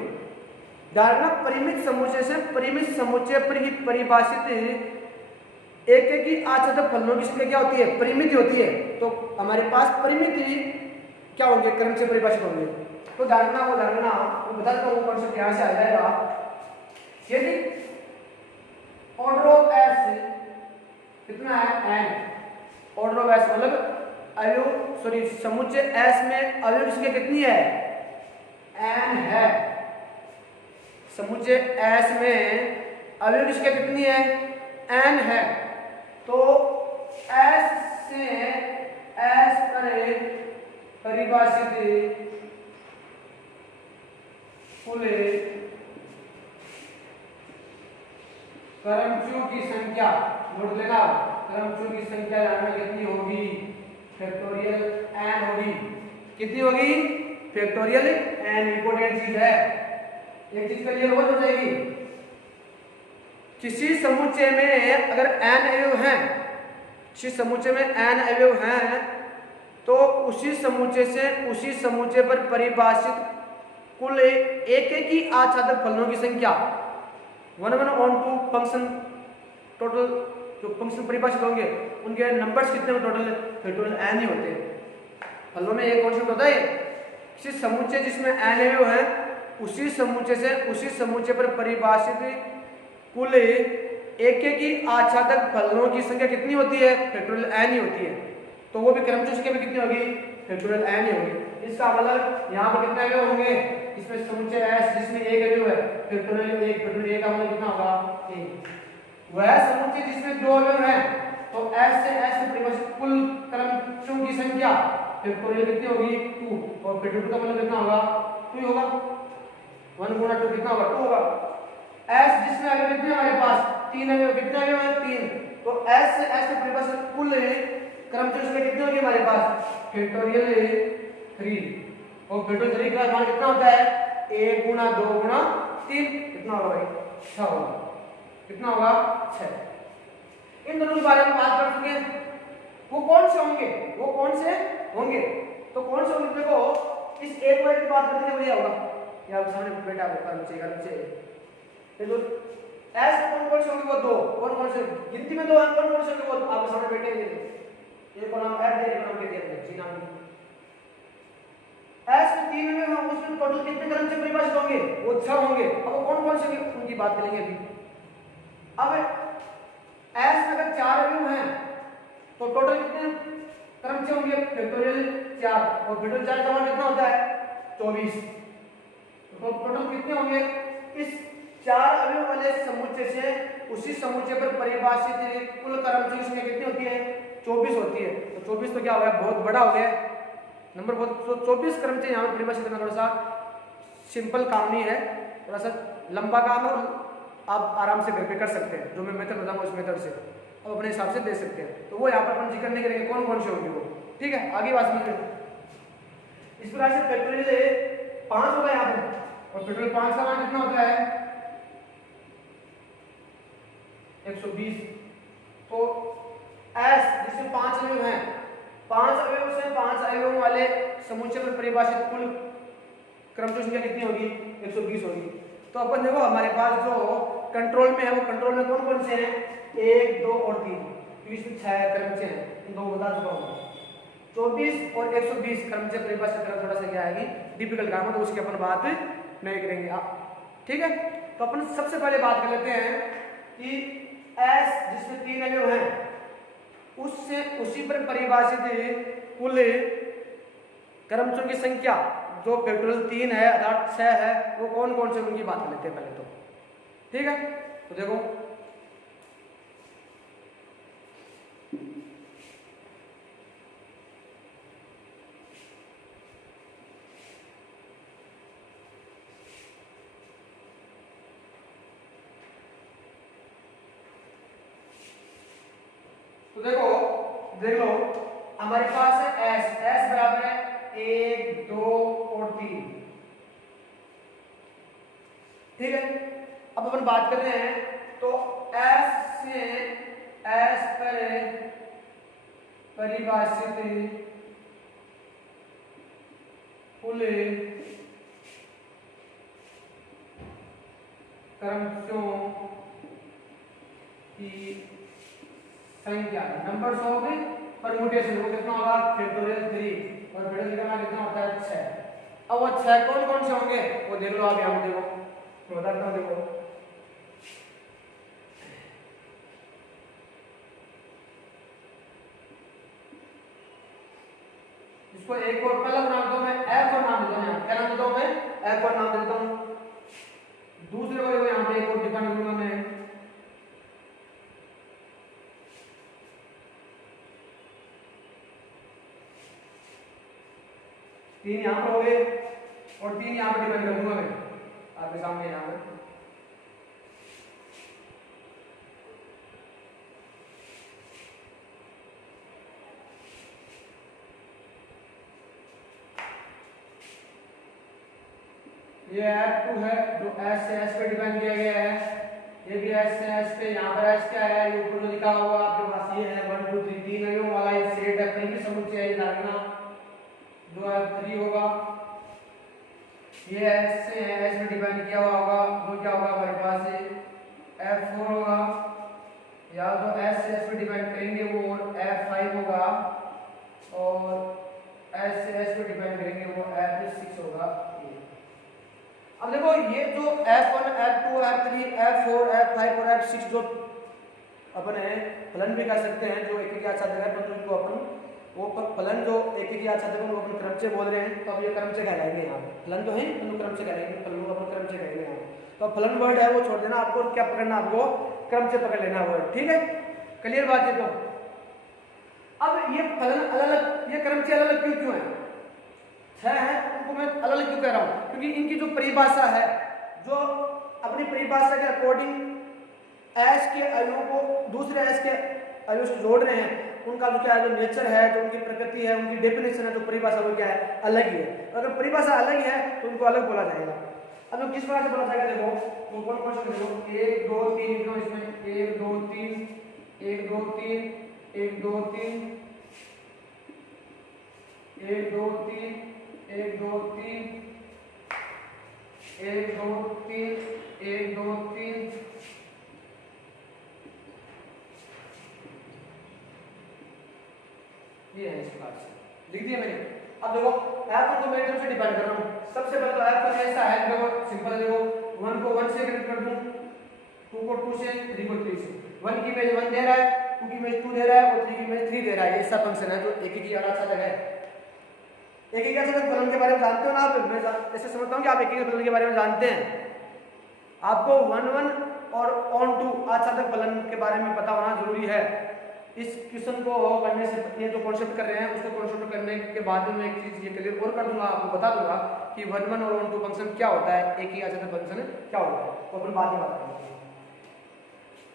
धारणा परिमित समुच्चय से परिमित समुच्चय पर ही परिभाषित एक की आच्छादक फलनों की संख्या क्या होती है, परिमित होती है। तो हमारे पास परिमित क्या होंगे, क्रम से परिभाषित होंगे। तो धारणा वो बता देता हूँ, कॉन्सेप्ट यहाँ से आ जाएगा। यदि ऑर्डर ऑफ एस कितना है, एन, ऑर्डर ऑफ एस मतलब अवयव, सॉरी समुच्चय एस में अवयव की संख्या कितनी है, एन है। समुच्चय एस में अवयव की संख्या कितनी है, एन है। तो एस से एस पर परिभाषित कुल क्रमचयों की संख्या, नोट लेना, क्रमचयों की संख्या जानना कितनी होगी, फैक्टोरियल एन होगी। कितनी होगी, फैक्टोरियल एन। इंपोर्टेंट चीज है, एक चीज क्लियर हो जाएगी। किसी समुच्चय में अगर n अवयव हैं, किसी समुच्चय में n अवयव हैं, तो उसी समुच्चय पर परिभाषित कुल एक की आच्छादक फलनों की संख्या 1/2 फंक्शन, टोटल जो फंक्शन परिभाषित होंगे उनके नंबर्स कितने होंगे, टोटल n ही होते हैं। फलनों में एक कॉन्सेप्ट होता है, किसी समुच्चय जिसमें n अवयव हैं, उसी समुच्चय पर परिभाषित कुल एक की आच्छादक फलनों की संख्या कितनी होती है, फैक्टोरियल एन ही होती है। तो वो भी क्रमचय संख्या भी कितनी होगी, फैक्टोरियल एन ही होगी। इसका मतलब यहाँ पर कितने अवयव होंगे, इसमें समुच्चय एस जिसमें एक अवयव है, फैक्टोरियल एक, फैक्टोरियल एक का मतलब कितना होगा, एक। वह समुच्चय जिसमें दो अवयव हैं, तो एस से एस में परिभाषित कुल क्रमचयों की संख्या फैक्टोरियल कितनी होगी, 2, और फैक्टोरियल का मतलब कितना होगा, 2 ही होगा। 1 गुणा 2 कितना होगा, 2 होगा। एस जिसमें अवयव कितने हमारे पास, 3 अवयव, कितने अवयव हैं, 3। तो एस से एस में परिभाषित कुल क्रमचय संख्या कितनी होगी हमारे पास, फैक्टोरियल 3, और फैक्टोरियल 3 का मान कितना होता है, 1 गुणा 2 गुणा 3, कितना होगा भाई, 6 होगा। कितना होगा, 6। इन दोनों के बारे में बात कर चुके हैं। वो कौन से होंगे, वो कौन से होंगे, तो कौन से होंगे, देखो इस एक वर्ड की बात करते हैं, बढ़िया होगा या सामने बेटा होगा नीचे ये जो एस कौन कौन से होंगे, वो दो, कौन कौन से गिनती में दो हैं, कौन कौन से होंगे वो आपके सामने बैठे हैं। एक को नाम एफ दे, एक नाम के दिया जी नाम एस में तीन में हम उसमें टोटल कितने क्रम से परिभाषित होंगे, वो 6 होंगे। अब वो कौन कौन से होंगे उनकी बात करेंगे अभी। अब एस में अगर 4 अवयव हैं तो टोटल कितने क्रम से होंगे, फैक्टोरियल 4, और फैक्टोरियल 4 का मान कितना होता है 24। तो टोटल कितने होंगे, इस 4 अवयव वाले समुच्चय से उसी समुच्चय पर परिभाषित कुल क्रम से इसमें कितनी होती है 24 होती है। तो 24 तो क्या हो गया, बहुत बड़ा हो गया नंबर, बहुत। तो 24 क्रम से यहाँ परिभाषित करना थोड़ा सा सिंपल काम नहीं है, थोड़ा सा लंबा काम है, आप आराम से घर पे कर सकते हैं। जो मैं मेथड बताऊंगा उस मेथड से अब अपने हिसाब से दे सकते हैं। तो वो यहाँ पर अपन जिक्र नहीं करेंगे कौन कौन से होंगे वो, ठीक है। आगे बात समझिए, इस प्रकार से फैक्टोरियल 5 होगा यहाँ पर, और फैक्टोरियल 5 का मान कितना होता है 120। तो एस जिसमें 5 अवयव हैं, 5 अवयव से 5 अवयवों वाले समुच्चय पर परिभाषित कुल क्रम संख्या कितनी होगी 120 होगी। तो अपन देखो हमारे पास जो कंट्रोल में है वो कंट्रोल में कौन कौन से हैं 1, 2 और 3, तो इसमें 6 क्रम से हैं, इन दो बता चुका हूँ। 24 और 120 क्रम से परिभाषित करना थोड़ा सा क्या आएगी डिफिकल्ट काम है, तो उसकी अपन बात नहीं करेंगे आप, ठीक है। तो अपन सबसे पहले बात कर लेते हैं कि एस जिसमें 3 अवयव हैं उससे उसी पर परिभाषित कुल क्रमचुन की संख्या जो फैक्टोरियल 3 है अर्थात 6 है, वो कौन कौन से उनकी बात कर लेते हैं पहले तो, ठीक है। तो देखो देख लो हमारे पास है एस, एस बराबर है 1, 2 और 3, ठीक है। अब अपन बात कर रहे हैं तो एस से एस पर परिभाषित कुल क्रमों की संख्या नंबर्स ऑफ परम्यूटेशन वो कितना होगा फैक्टोरियल 3 और फैक्टोरियल का मान कितना होता है 6। अब वो 6 कौन कौन से होंगे वो देख लो आप यहाँ देखो, मैं बताता हूँ देखो। इसको एक और पहला नाम दो मैं एफ और नाम देता हूँ, क्या नाम देता हूँ मैं एफ और नाम देता हूँ। दूसरे को देखो यहाँ पे एक और डिफाइन करूंगा मैं, तीन यहाँ पर हो गए और 3 यहाँ पर डिफाइन कर दूंगा मैं आपके सामने यहाँ पर। ये F2 है जो S से S पे डिफाइन किया गया है, ये भी S से S पे, यहाँ पर S क्या है ये ऊपर जो लिखा हुआ आपके पास ये है 1, 2, 3 3 अवयवों वाला ये सेट है, कहीं भी समुच्चय है रखना जो F3 होगा। ये S से S में डिफाइन किया हुआ होगा जो क्या होगा हमारे पास F4 होगा, या जो S से S पे डिफाइन करेंगे वो F5 होगा, और S से S पे डिफाइन करेंगे वो F6 होगा। अब देखो ये जो F1, F2, F3, F4, F5 और F6 जो अपन है फलन भी कह सकते हैं जो एक एक आच्छादक है, परंतु इनको अपन वो फलन जो एक एक आच्छादक है उनको अपन क्रमचय बोल रहे हैं, तो अब ये क्रमचय कहलाएंगे यहाँ पे। फलन जो है उनको क्रमचय कहलाएंगे, फलन को अपन क्रमचय कहेंगे यहाँ पे। तो फलन वर्ड है वो छोड़ देना, आपको क्या पकड़ना, आपको क्रमचय पकड़ लेना वर्ड, ठीक है। क्लियर बात है। तो अब ये फलन अलग अलग, ये क्रमचय अलग अलग क्यों है 6 है, उनको मैं अलग अलग क्यों कह रहा हूँ, क्योंकि इनकी जो परिभाषा है जो अपनी परिभाषा के अकॉर्डिंग एस के अवयवों को दूसरे एस के अवयव से जोड़ रहे हैं, उनका जो क्या है जो नेचर है, जो उनकी प्रकृति है, उनकी डेफिनेशन है, जो परिभाषा वो क्या है अलग ही है। अगर परिभाषा अलग है तो उनको अलग बोला जाएगा। अब किस प्रकार से बोला जाएगा देखो, वो कौन कौन से देखो 1, 2, 3 इसमें 1, 2, 3 1 2 3 1 2 3 1 2 3 1 2 3 1 2 3 1 2 3 ये है इस प्रकार से लिख दिया मैंने। अब देखो F1 को मेरी तरफ से डिफाइन कर रहा हूँ। सबसे पहले तो F1 ऐसा है, देखो सिंपल है, देखो 1 को 1 से कनेक्ट कर दूं, 2 को 2 से, 3 को 3 से। 1 की इमेज 1 दे रहा है, 2 की इमेज 2 दे रहा है और 3 की इमेज 3 दे रहा है। ये ऐसा फंक्शन है जो एक ही अच्छा लगा है। एक ही अच्छा फलन के बारे में जानते हो ना आप? मैं ऐसे समझता हूँ कि आप एक ही फलन के बारे में जानते हैं। आपको 1 1 और ऑन टू आच्छादक फलन के बारे में पता होना जरूरी है। इस क्वेश्चन को करने से, ये जो कॉन्सेप्ट कर रहे हैं उसको कॉन्सेप्ट करने के बाद में मैं एक चीज ये क्लियर और कर दूंगा, आपको बता दूंगा कि 1 1 और ऑन टू फंक्शन क्या होता है, एक ही आच्छादक फंक्शन क्या होता है, तो अपन बाद में बात करेंगे।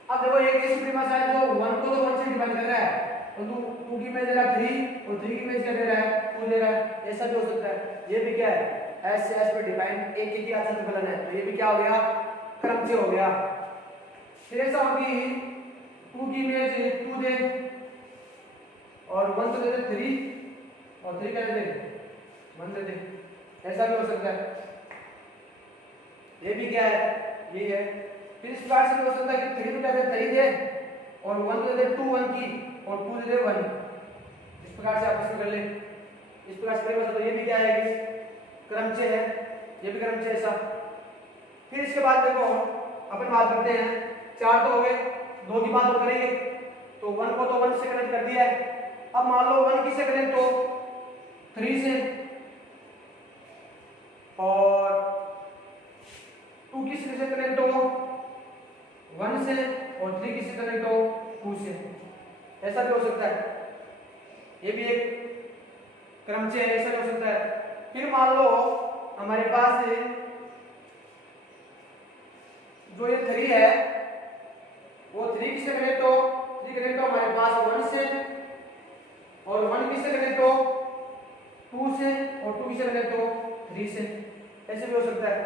अब देखो एक ऐसी परिभाषा है जो 1 को तो 1 से डिफाइन कर रहा है, और 2 की इमेज दे रहा है 3 और 3 की इमेज क्या दे रहा है 2 दे रहा है। ऐसा भी हो सकता है। ये भी क्या है, एस से एस पे डिफाइन एक ही आच्छादक फलन है, तो ये भी क्या हो गया, क्रमचय हो गया। फिर ऐसा होगी 2 की इमेज 2 दे और 1 तो दे दे 3 और 3 क्या दे दे 1 दे दे। ऐसा भी हो सकता है। ये भी क्या है, ये है। फिर इस प्रकार से भी हो सकता है कि 3 तो क्या दे 3 दे और 1 तो दे 2 1 की और 2 दे 1। इस प्रकार से आपस में कर ले। इस प्रकार से तो ये भी क्या है कि क्रमचय है, ये भी क्रमचय ऐसा। फिर इसके बाद देखो अपन बात करते हैं, 4 तो हो गए, 2 की बात और करेंगे। तो 1 को तो 1 से कनेक्ट कर दिया है। अब मान लो 1 किससे कनेक्ट हो 3 से और 2 किससे कनेक्ट हो 1 से और 3 किससे कनेक्ट हो 2 से। ऐसा भी हो सकता है। ये भी एक क्रमचय है, ऐसा भी हो सकता है। फिर मान लो हमारे पास जो ये 3 है वो 3 किससे कनेक्ट हो 3 कनेक्ट हो हमारे पास 1 से और 1 किससे कनेक्ट हो 2 से और 2 किससे कनेक्ट हो 3 से। ऐसे भी हो सकता है।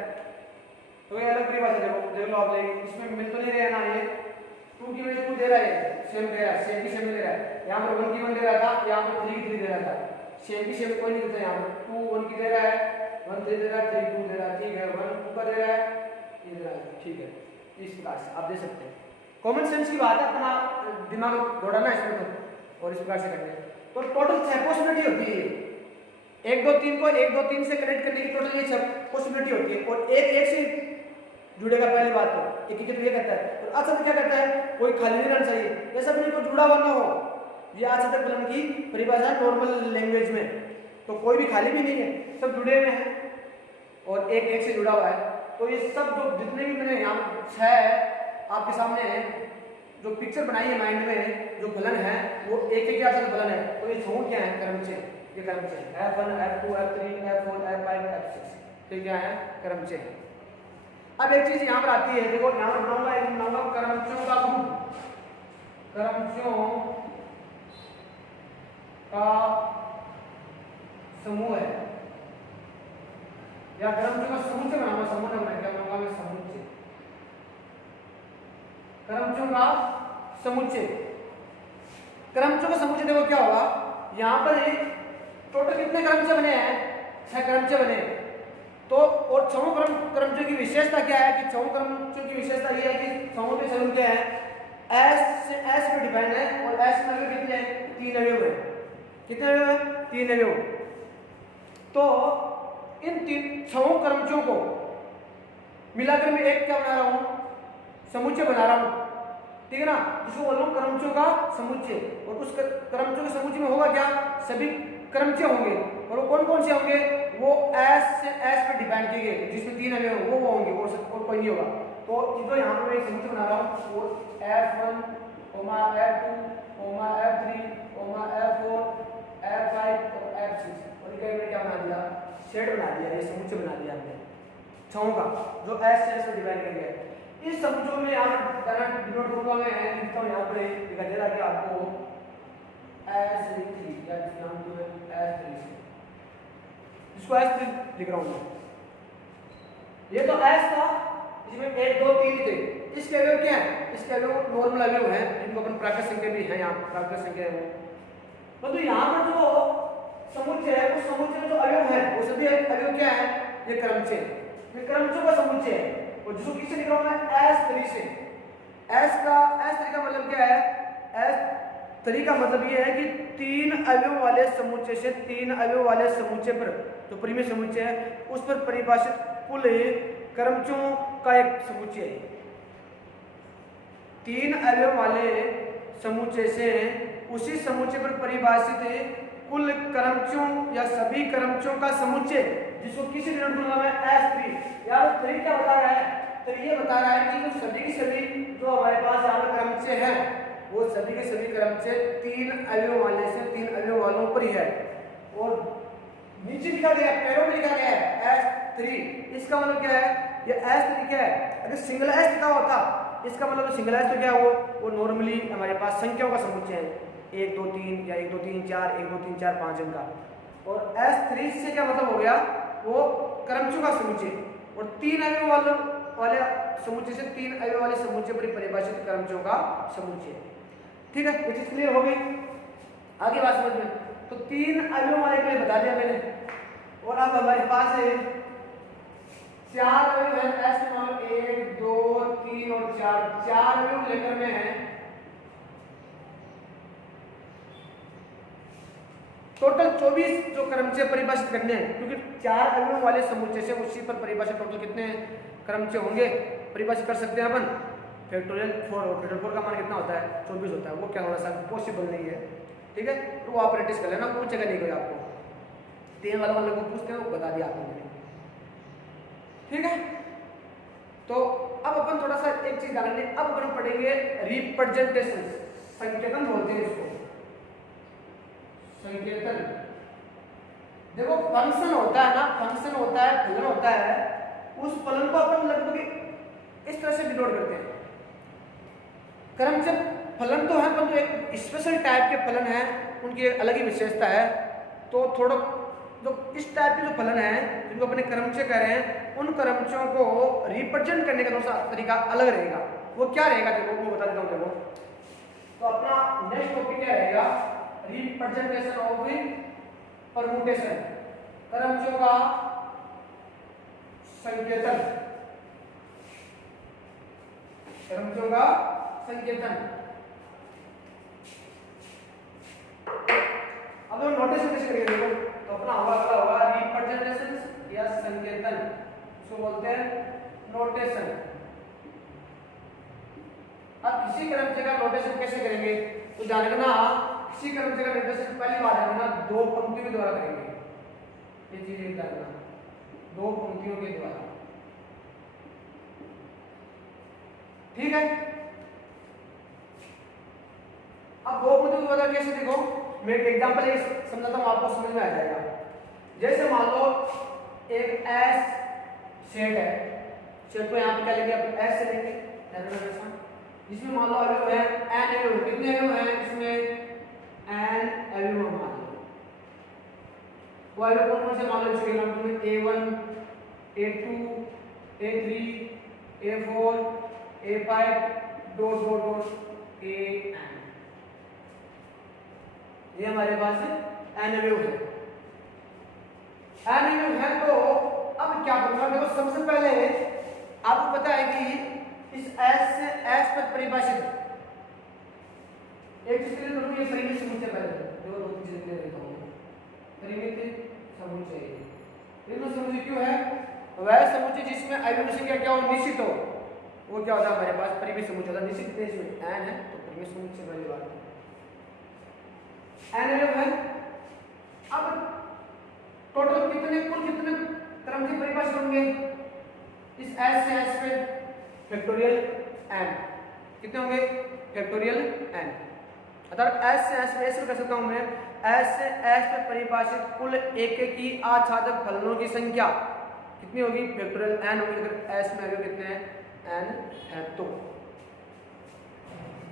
तो ये अलग परिभाषा देख लो आप, इसमें मिल तो नहीं रहा ना, ये 2 की वैल्यू 2 दे रहा है, सेम दे रहा है, सेम की सेम दे रहा है। यहाँ पर 1 की 1 दे रहा था, यहाँ पर 3 की 3 दे रहा था। सेम की सेम कोई नहीं देता। यहाँ पर 2 1 की दे रहा है, 1 3 दे रहा है, 3 2 दे रहा है, ठीक है। 1 2 का दे रहा है, ये दे रहा है, ठीक है। इस प्रकार से आप दे सकते हैं। कॉमन सेंस की बात है, अपना दिमाग दौड़ाना इसमें तो, और इस प्रकार से करते हैं। तो टोटल 6 पॉसिबिलिटी होती है। 1 2 3 को 1 2 3 से कनेक्ट करने की टोटल ये 6 पॉसिबिलिटी होती है। और एक से जुड़ेगा, पहली बात तो एक तो ये कहता है। और अच्छा तो क्या कहता है, कोई खाली नहीं रहना चाहिए, ऐसा भी नहीं कोई जुड़ा हुआ ना हो। ये आच्छादक फलन की परिभाषा है नॉर्मल लैंग्वेज में। तो कोई भी खाली भी नहीं है, सब जुड़े हुए हैं और एक से जुड़ा हुआ है। तो ये सब जो जितने भी मैंने यहाँ 6 आपके सामने है, जो पिक्चर बनाई है माइंड में, जो फलन है वो एक आच्छादक फलन है। तो ये समूह क्या है, क्रमचय। ये क्रमचय है, F1 F2 F3 F4 F5 F6, तो क्या है, क्रमचय है। अब एक चीज यहाँ पर आती है, देखो यहाँ पर बनाऊंगा क्रमचयों का ग्रुप, क्रमचयों का समूह है, या क्रमचयों का समुच्चय बनाऊंगा। समूह में क्या बनाऊंगा मैं, समुच्चय, क्रमचयों का समुच्चय। क्रमचयों का समुच्चय देखो क्या होगा, यहाँ पर टोटल कितने क्रमचय बने हैं, 6 क्रमचय बने। तो और समूह क्रमचयों की विशेषता क्या है कि समूह क्रमचयों की विशेषता ये है कि समूह के समूह क्या है, एस से एस पे डिपेंड है और एस में अवयव कितने हैं, 3 अवयव है। कितने अवयव है, 3 अवयव। तो इन 3 समूह क्रमचयों को मिलाकर मैं एक क्या बना रहा हूं, समुच्चय बना रहा हूं, ठीक है ना। जिसको बोल रहा हूं क्रमचयों का समुच्चय। और उस क्रमचयों के समुच्चय में होगा क्या, सभी क्रमचय होंगे। और वो कौन कौन से होंगे, वो एस से एस पे डिपेंड किए गए, जिसमें 3 अवयव वो होंगे और कोई नहीं होगा। तो जो यहाँ पर मैं एक समुच्चय बना रहा हूँ वो F1, F2, F3, F4, F5 और F6, और इनका क्या बना दिया, सेट बना दिया, ये समुच्चय बना दिया हमने 6 का, जो एस से एस पे डिपेंड कर गया। इस समुच्चय में यहाँ पर डिनोट करूंगा मैं, लिखता हूँ यहाँ पर दिखा दे रहा कि आपको S3 या नाम जो है S3 से, इसको S3 लिख रहा हूँ मैं। ये तो S था जिसमें 1 2 3 थे, इसके अवयव क्या है, इसके अवयव नॉर्मल अवयव हैं, जिनको अपन प्राकृत संख्या भी है, यहाँ प्राकृत संख्या है वो। परंतु यहाँ पर जो समुच्चय है, उस समुच्चय में जो अवयव है वो सभी अवयव क्या है, ये क्रमचय, ये क्रमचयों का समुच्चय है। और जिसको किससे लिख रहा हूं मैं, S3 से। S3 का मतलब क्या है, S3 का मतलब ये है कि 3 अवयव वाले समुच्चय से 3 अवयव वाले समुच्चय पर, जो परिमेय समुच्चय है उस पर परिभाषित कुल क्रमचयों का एक समुच्चय है। 3 अवयव वाले समुच्चय से उसी समुच्चय पर परिभाषित कुल क्रमचयों या सभी क्रमचयों का समुच्चय, जिसको किसी डिनोट दूंगा मैं S3। यार 3 क्या बता रहा है, तो ये बता रहा है कि जो सभी की सभी जो हमारे पास यहाँ पर क्रमचय है, वो सभी के सभी क्रमचय 3 अवयव वाले से 3 अवयव वालों पर ही है। और नीचे लिखा गया, पैरों में लिखा गया है S3। इसका मतलब क्या है, ये S3 क्या है, अगर सिंगल S लिखा होता, इसका मतलब सिंगल S तो क्या है, वो नॉर्मली हमारे पास संख्याओं का समुच्चय है, 1 2 3 या 1 2 3 4, 1 2 3 4 5 इनका। और S3 से क्या मतलब हो गया, वो क्रमचयों का समुच्चय। और 3 अवयव वाले समुच्चय से 3 अवयव वाले समुच्चय पर परिभाषित क्रमचयों का समुच्चय। ठीक है, ये चीज क्लियर हो गई, आगे बात समझ में। तो 3 अवयव वाले के लिए बता दिया मैंने। और अब हमारे पास है 4 अवयव है, S में 1 2 3 और 4 अवयव लेकर में है टोटल 24 जो क्रमचय परिभाषित करने हैं, क्योंकि 4 अवयव वाले समुच्चय से उसी पर परिभाषित टोटल कितने क्रमचय होंगे परिभाषित कर सकते हैं अपन। फैक्टोरियल 4 और फैक्टोरियल 4 का मान कितना होता है, 24 होता है। वो क्या होना सा पॉसिबल नहीं है, ठीक है। तो आप प्रैक्टिस कर लेना, पूछेगा नहीं कोई आपको, 3 वाला वाले को पूछते हैं, वो बता दिया आपने, ठीक है। तो अब अपन थोड़ा सा एक चीज जान लें, अब अपन पढ़ेंगे रिप्रेजेंटेशन, संकेतन बोलते हैं इसको, संकेतन। देखो फंक्शन होता है ना, फंक्शन होता है, फलन होता है, उस फलन को अपन लगभग इस तरह से डिनोट करते हैं। क्रमचय फलन तो है, परंतु एक स्पेशल टाइप के फलन है, उनकी एक अलग ही विशेषता है। तो थोड़ा जो इस टाइप के जो फलन है, जिनको अपने क्रमचय कह रहे हैं, उन क्रमचयों को रिप्रेजेंट करने का दूसरा तरीका अलग रहेगा। वो क्या रहेगा, देखो मैं बता देता हूँ। देखो तो अपना नेक्स्ट टॉपिक क्या रहेगा, रिप्रेजेंटेशन ऑफ परम्यूटेशन, क्रमचयों का संकेतन, क्रमचयों का संकेतन। अब हम नोटेशन कैसे करेंगे, देखो तो अपना होगा रिप्रेजेंटेशन या संकेतन, इसको बोलते हैं नोटेशन। अब किसी क्रमचय का नोटेशन कैसे करेंगे, तो ध्यान रखना, किसी क्रमचय का नोटेशन पहली बात है ना, 2 पंक्तियों के द्वारा करेंगे। ये चीज याद रखना, 2 पंक्तियों के द्वारा, ठीक है। अब 2 पंक्तियों के द्वारा कैसे, देखो मैं एक एग्जांपल समझाता हूं, आपको समझ में आ जाएगा। जैसे मान लो एक एस सेट है, सेट को यहाँ पे क्या लेंगे, आप एस से लेंगे, जिसमें मान लो अवयव है एन अवयव, कितने अवयव हैं इसमें, एन अवयव मान लो। वो अवयव कौन कौन से, मान लो इसके नाम में A1 A2 A3 A4 A5 dot dot dot AN, ये हमारे पास एन अवयव है। एन अवयव है, तो अब क्या करूंगा, देखो सबसे पहले आपको पता है कि इस एस से एस पर परिभाषित एक चीज के लिए ये परिमित समुच्चय, पहले देखो 2 चीजें ले लेता हूं। परिमित समुच्चय, परिमित समुच्चय क्यों है, वह समुच्चय जिसमें अवयव की संख्या क्या हो, निश्चित हो, वो क्या होता है हमारे पास, परिमित समुच्चय होता है। निश्चित इसमें एन है, तो परिमित समुच्चय वाली बात एन अवयव है। अब टोटल कितने, कुल कितने क्रमचय परिभाषित होंगे इस एस से एस पे, फैक्टोरियल एन, कितने होंगे, फैक्टोरियल एन। अर्थात एस से एस पे ऐसे कर सकता हूं मैं, एस से एस पे परिभाषित कुल एक की आच्छादक फलनों की संख्या कितनी होगी, फैक्टोरियल एन होगी। अगर एस में अगर कितने हैं, एन है तो।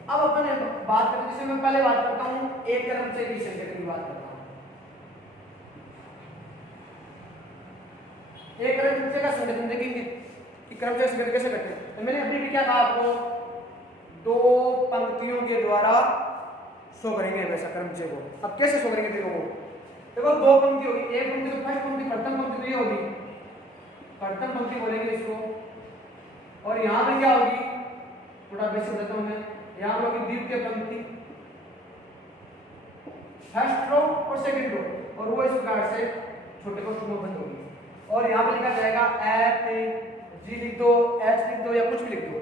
अब अपन बात करते हैं, जैसे मैं पहले बात करता हूं एक क्रमचय की संख्या की बात करता हूं। एक क्रमचय का संकेतन देखेंगे कि क्रमचय संकेतन कैसे करते हैं। तो मैंने अभी भी क्या कहा आपको, दो पंक्तियों के द्वारा शो करेंगे हमेशा क्रमचय को। अब कैसे शो करेंगे देखो, देखो दो पंक्ति होगी, एक पंक्ति तो फर्स्ट पंक्ति प्रथम पंक्ति तो ये होगी, प्रथम पंक्ति बोलेंगे इसको, और यहाँ पे क्या होगी, थोड़ा बेसिक बताता हूँ मैं, यहाँ पर होगी द्वितीय पंक्ति, फर्स्ट रो और सेकंड रो, और वो इस प्रकार से छोटे को शुरू बंद होगी। और यहाँ पे लिखा जाएगा एफ जी लिख दो, एच लिख दो, या कुछ भी लिख दो,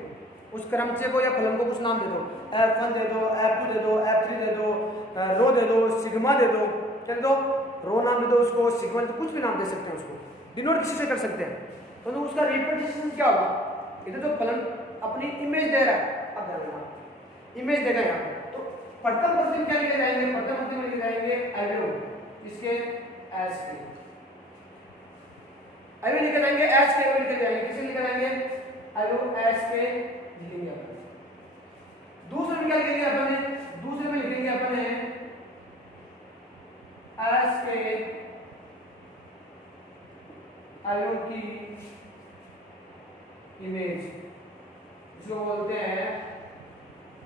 उस क्रमचय को या फलन को कुछ नाम दे दो, F1 दे दो, F2 दे दो, F3 दे दो, रो दे दो, सिग्मा दे दो, क्या दे दो, रो नाम दे दो उसको, सिग्मा तो कुछ भी नाम दे सकते हैं उसको, डिनोट किसी से कर सकते हैं। तो उसका रिप्रेजेंटेशन क्या होगा, इधर तो फलन अपनी इमेज दे रहा है, अब ध्यान देना इमेज देगा यहाँ पे, तो प्रथम पंक्ति में क्या लिखे जाएंगे, प्रथम पंक्ति में लिखे जाएंगे एरो, इसके एस के एरो लिखे जाएंगे, एस के एरो लिखे जाएंगे, किसे लिखे जाएंगे, एरो एस के लिखेंगे अपन। दूसरे में क्या लिखेंगे अपन है, दूसरे में लिखेंगे अपन है एस के एरो की इमेज, जो बोलते हैं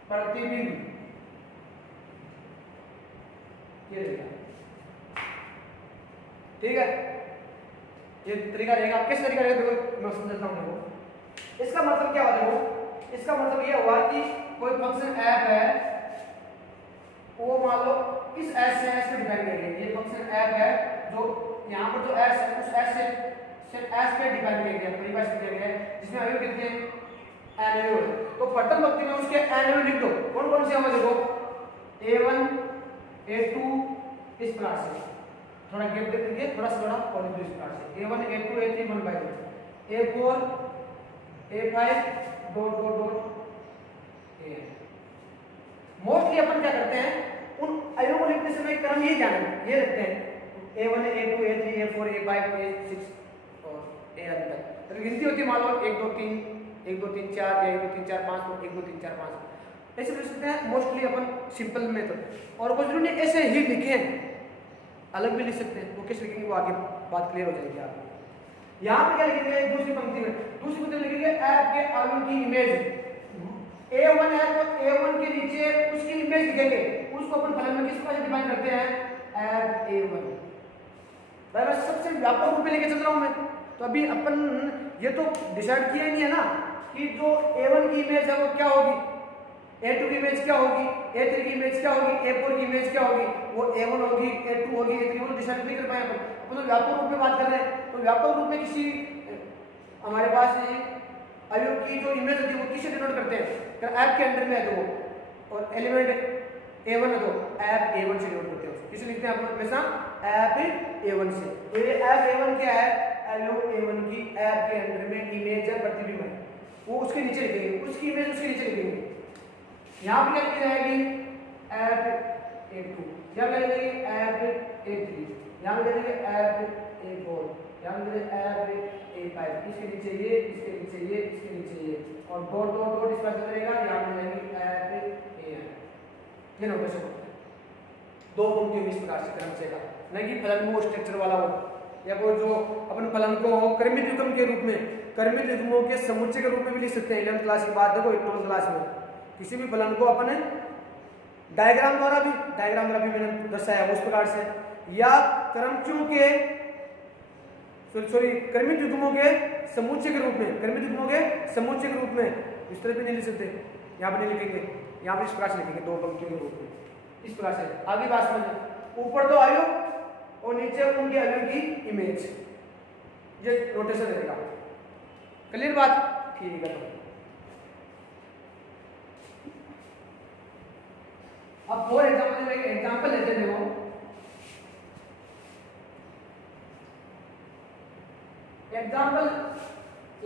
प्रतिबिंब, ये ठीक है, ये तरीका रहेगा। किस तरीका रहेगा देखो मैं समझाता हूं देखो, इसका मतलब क्या हुआ देखो, इसका मतलब ये हुआ कि कोई फंक्शन f है, वो मान लो इस s से s पे डिपेंड करेगी, ये फंक्शन f है जो यहाँ पर जो s है उस s से s पे डिपेंड करेगी, परिभाषित किया गया है, जिसमें अवयव कितने हैं, n अवयव है। तो प्रथम पंक्ति में उसके n अवयव लिख दो, कौन कौन से हमें देखो, a1 a2 इस प्रकार से, थोड़ा गैप दे देंगे, थोड़ा सा थोड़ा और इस प्रकार से a1 a2 a3 1 by 2 a4 a5 dot dot dot a। Mostly अपन क्या करते हैं, उन अवयवों को लिखते समय क्रम यही ध्यान रखते हैं, ये लिखते हैं a1 a2 a3 a4 a5 a6 और a आदि तक। तो गिनती होती है मान लो 1 2 3 1 2 3 4 या 1 2 3 4 5 1 2 3 4 5 ऐसे लिख सकते हैं मोस्टली अपन सिंपल मेथड। और कुछ लोग ने ऐसे ही लिखे हैं, अलग भी लिख सकते हैं, वो कैसे लिखेंगे वो आगे बात क्लियर हो जाएगी आपको। यहाँ पे क्या लिखेंगे, दूसरी पंक्ति में, दूसरी पंक्ति में लिखेंगे ऐप के अवयव की इमेज, a1 है तो a1 के नीचे उसकी इमेज लिखेंगे, उसको अपन फलन में किस प्रकार से डिफाइन करते हैं, ऐप a1। भाई मैं सबसे व्यापक रूप में लेके चल रहा हूं मैं, तो अभी अपन ये तो डिसाइड किया ही नहीं है ना कि जो a1 की इमेज है वो क्या होगी, a2 की इमेज क्या होगी, a3 की इमेज क्या होगी, a4 की इमेज क्या होगी, वो a1 होगी, a2 होगी, a3 वो डिसाइड नहीं कर पाए अपन तो व्यापक रूप में बात कर रहे हैं। तो व्यापक रूप में किसी हमारे पास अवयव की जो इमेज होती है वो किससे डिनोट करते हैं, अगर ऐप के अंडर में है तो वो, और एलिमेंट a1 है तो ऐप a1 से डिनोट करते हैं, किसे लिखते हैं अपन हमेशा ऐप a1 से। ये ऐप a1 क्या है, अवयव a1 की ऐप के अंडर में इमेज है, प्रतिबिंब है, वो उसके नीचे लिखेंगे, उसकी इमेज उसके नीचे लिखेंगे। यहाँ पे क्या लिखी जाएगी, ऐप a2, यहाँ पे लिखेंगे ऐप a3, यहाँ पे लिखेंगे ऐप a4, यहाँ पे लिखेंगे ऐप a5, इसके नीचे ये, इसके नीचे ये, इसके नीचे ये, और डॉट डॉट डॉट इस पर चलता रहेगा, यहाँ पे लिखेंगे ऐप an। ये नोटेशन होता है दो पंक्तियों में इस प्रकार से क्रमचय का, नहीं कि फलन वो स्ट्रक्चर वाला हो, या कोई जो अपन फलन को क्रमित युग्म के रूप में, क्रमित युग्मों के समुच्चय के रूप में भी लिख सकते हैं। 11th क्लास की बात देखो, 12th क्लास में किसी भी फलन को अपन डायग्राम द्वारा भी मैंने दर्शाया उस प्रकार से, या क्रमचयों के क्रमित युग्मों के समुच्चय के रूप में, क्रमित युग्मों के समुच्चय के रूप में इस तरह भी नहीं लिख सकते, यहाँ पे नहीं लिखेंगे, यहाँ पे इस प्रकार से लिखेंगे दो पंक्तियों के रूप में, इस प्रकार से। आगे बात समझो, ऊपर तो अवयव और नीचे उनके अवयव की इमेज, ये नोटेशन रहेगा। क्लियर बात, ठीक है। अब फॉर एग्जाम्पल लेते देखो, एग्जाम्पल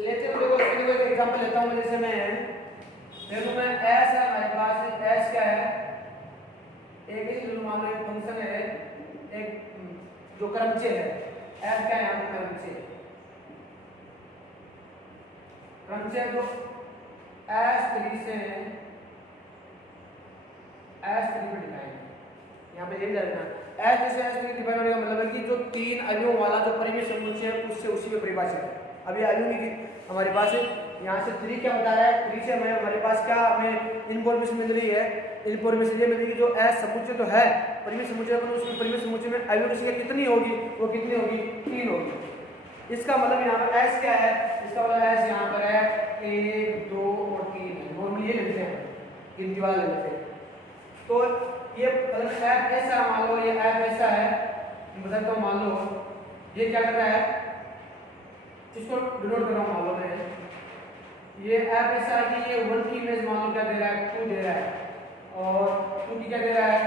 लेते हुए देखो, इसके लिए एक एग्जाम्पल लेता हूं, जैसे मैं देखो मैं एस है हमारे पास, एस क्या है, एक ही मान लो एक फंक्शन है, एक जो क्रमचय है, एस क्या है यहाँ पे क्रमचय जो S3 से S3 पे डिफाइन है, यहाँ पे ये जानना S जैसे S3 डिफाइन होने का मतलब है कि जो तीन अवयवों वाला जो परिमेय समुच्चय है उससे उसी में परिभाषित है। अभी अवयव की हमारे पास यहाँ से 3 क्या बता रहा है, 3 से हमें हमारे पास क्या हमें इन्फॉर्मेशन मिल रही है, इन्फॉर्मेशन ये मिल रही है जो एस समुच्चय जो है परिमित समुच्चय पर उसमें परिमित समुच्चय में अवयव की संख्या कितनी होगी, वो कितनी होगी, 3 होगी। इसका मतलब यहाँ पर एस क्या है, इसका मतलब एस यहाँ पर है 1 2 और 3, नॉर्मली ये लेते हैं, गिनती वाला ले लेते हैं। तो ये मतलब एफ ऐसा मान लो, ये एफ ऐसा है, मतलब तो मान लो ये क्या कर रहा है, इसको डिनोट कर रहा हूँ, मान लो मैं ये एफ ऐसा है कि ये 1 की इमेज मान लो क्या दे रहा है, 2 दे रहा है, और 2 की क्या दे रहा है,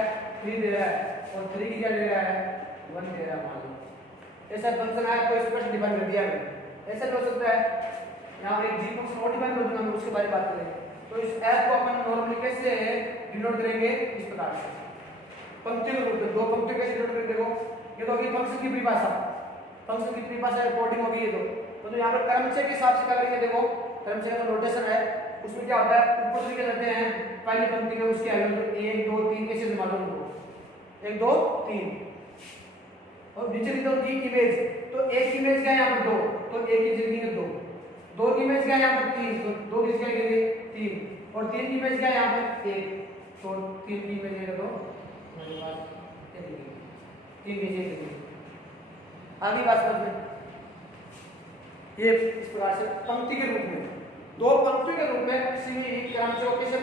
3 दे रहा है, और 3 की क्या दे रहा है, 1 दे रहा है मान लो। ऐसा फंक्शन है, कोई स्पष्ट डिफाइन कर दिया मैंने, ऐसा भी हो सकता है। यहाँ एक जी फंक्शन और डिफाइन कर दूंगा मैं, उसके बारे में बात करेंगे। तो इस एफ को अपन नॉर्मली कैसे डिनोट करेंगे, इस प्रकार से पंक्ति के रूप में, 2 पंक्ति कैसे डिनोट करेंगे, देखो ये तो होगी फंक्शन की परिभाषा, फंक्शन की परिभाषा रिपोर्टिंग होगी ये तो यहाँ पर क्रमचय के हिसाब से क्या करेंगे, देखो क्रमचय का नोटेशन है, उसमें क्या होता है, ऊपर से क्या करते हैं पहली पंक्ति में उसके अवयव 1 2 3 कैसे मालूम हो, 1 2 3, और नीचे लिखता हूँ 3 इमेज, तो एक इमेज क्या है यहाँ पर 2, तो एक की जगह 2, 2 की इमेज क्या है यहाँ पर 3, तो 2 की जगह के लिए 3, और 3 की इमेज क्या है यहाँ पर 1, तो 3 की इमेज है, तो हमारे पास 3 की जगह आगे बात करते हैं। ये इस प्रकार से पंक्ति के रूप में, 2 पंक्तियों के रूप में किसी भी क्रमचय को कैसे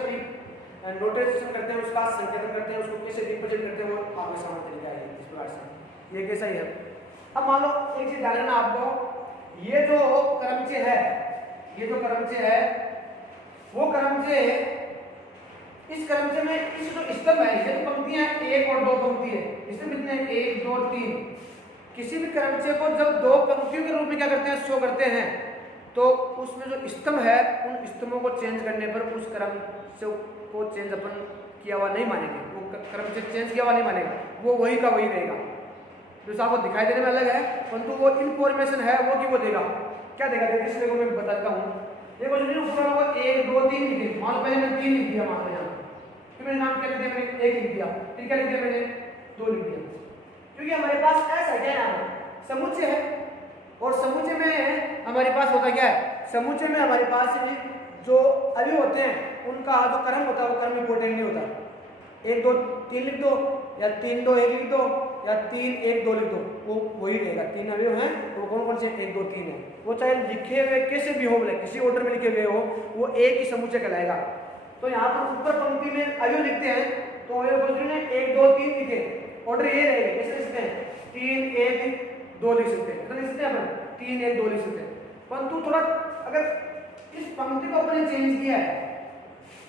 नोटेशन करते हैं, उसका संकेतन करते हैं, उसको कैसे रिप्रेजेंट करते हैं, वो आगे समझ तरीका है इस प्रकार से, ये कैसा ही है। अब मान लो एक चीज ध्यान रखना आपको, ये जो क्रमचय है, ये जो क्रमचय है वो क्रमचय, इस क्रमचय में इस जो स्तंभ है, ये तो पंक्तियां 1 और 2 पंक्ति है, इसमें कितने 1 2 3, किसी भी क्रमचय को जब 2 पंक्तियों के रूप में क्या करते हैं, शो करते हैं, तो उसमें जो स्तंभ है उन स्तंभों को चेंज करने पर उस क्रमचय को चेंज अपन किया हुआ नहीं मानेंगे, वो क्रमचय चेंज किया हुआ नहीं मानेगा, वो वही का वही रहेगा। जो आपको दिखाई देने में अलग है, परंतु वो इन्फॉर्मेशन है वो कि वो देगा, क्या देगा, देखिए इसलिए मैं बताता हूँ। देखो जो ऊपर होगा 1 2 3 लिख दिया, मान लो पहले मैंने 3 लिख दिया, मान लो यहाँ फिर मैंने नाम क्या लिख दिया, मैंने 1 लिख दिया, फिर क्या लिख दिया मैंने 2 लिख दिया, क्योंकि हमारे पास ऐसा क्या है, समुच्चय है, और समुच्चय में हमारे पास होता क्या है, समुच्चय में हमारे पास जो अवयव होते हैं उनका जो क्रम होता है वो क्रम इंपोर्टेंट नहीं होता, 1 2 3 लिख दो, या 3 2 1 लिख दो, या 3 1 2 लिख दो, वो वही रहेगा। 3 अवयव हैं, वो कौन कौन से 1 2 3 है, वो चाहे लिखे हुए कैसे भी हो, किसी ऑर्डर में लिखे हुए हो, वो एक ही समुच्चय कहलाएगा। तो यहाँ पर ऊपर पंक्ति में अवयव लिखते हैं, तो अवयव 1 2 3 लिखे, ऑर्डर ये रहेगा, कैसे लिखते हैं 3 1 2 लिख सकते हैं, तो लिख सकते हैं अपन 3 1 2 लिख सकते हैं, परंतु थोड़ा अगर इस पंक्ति को अपने चेंज किया है,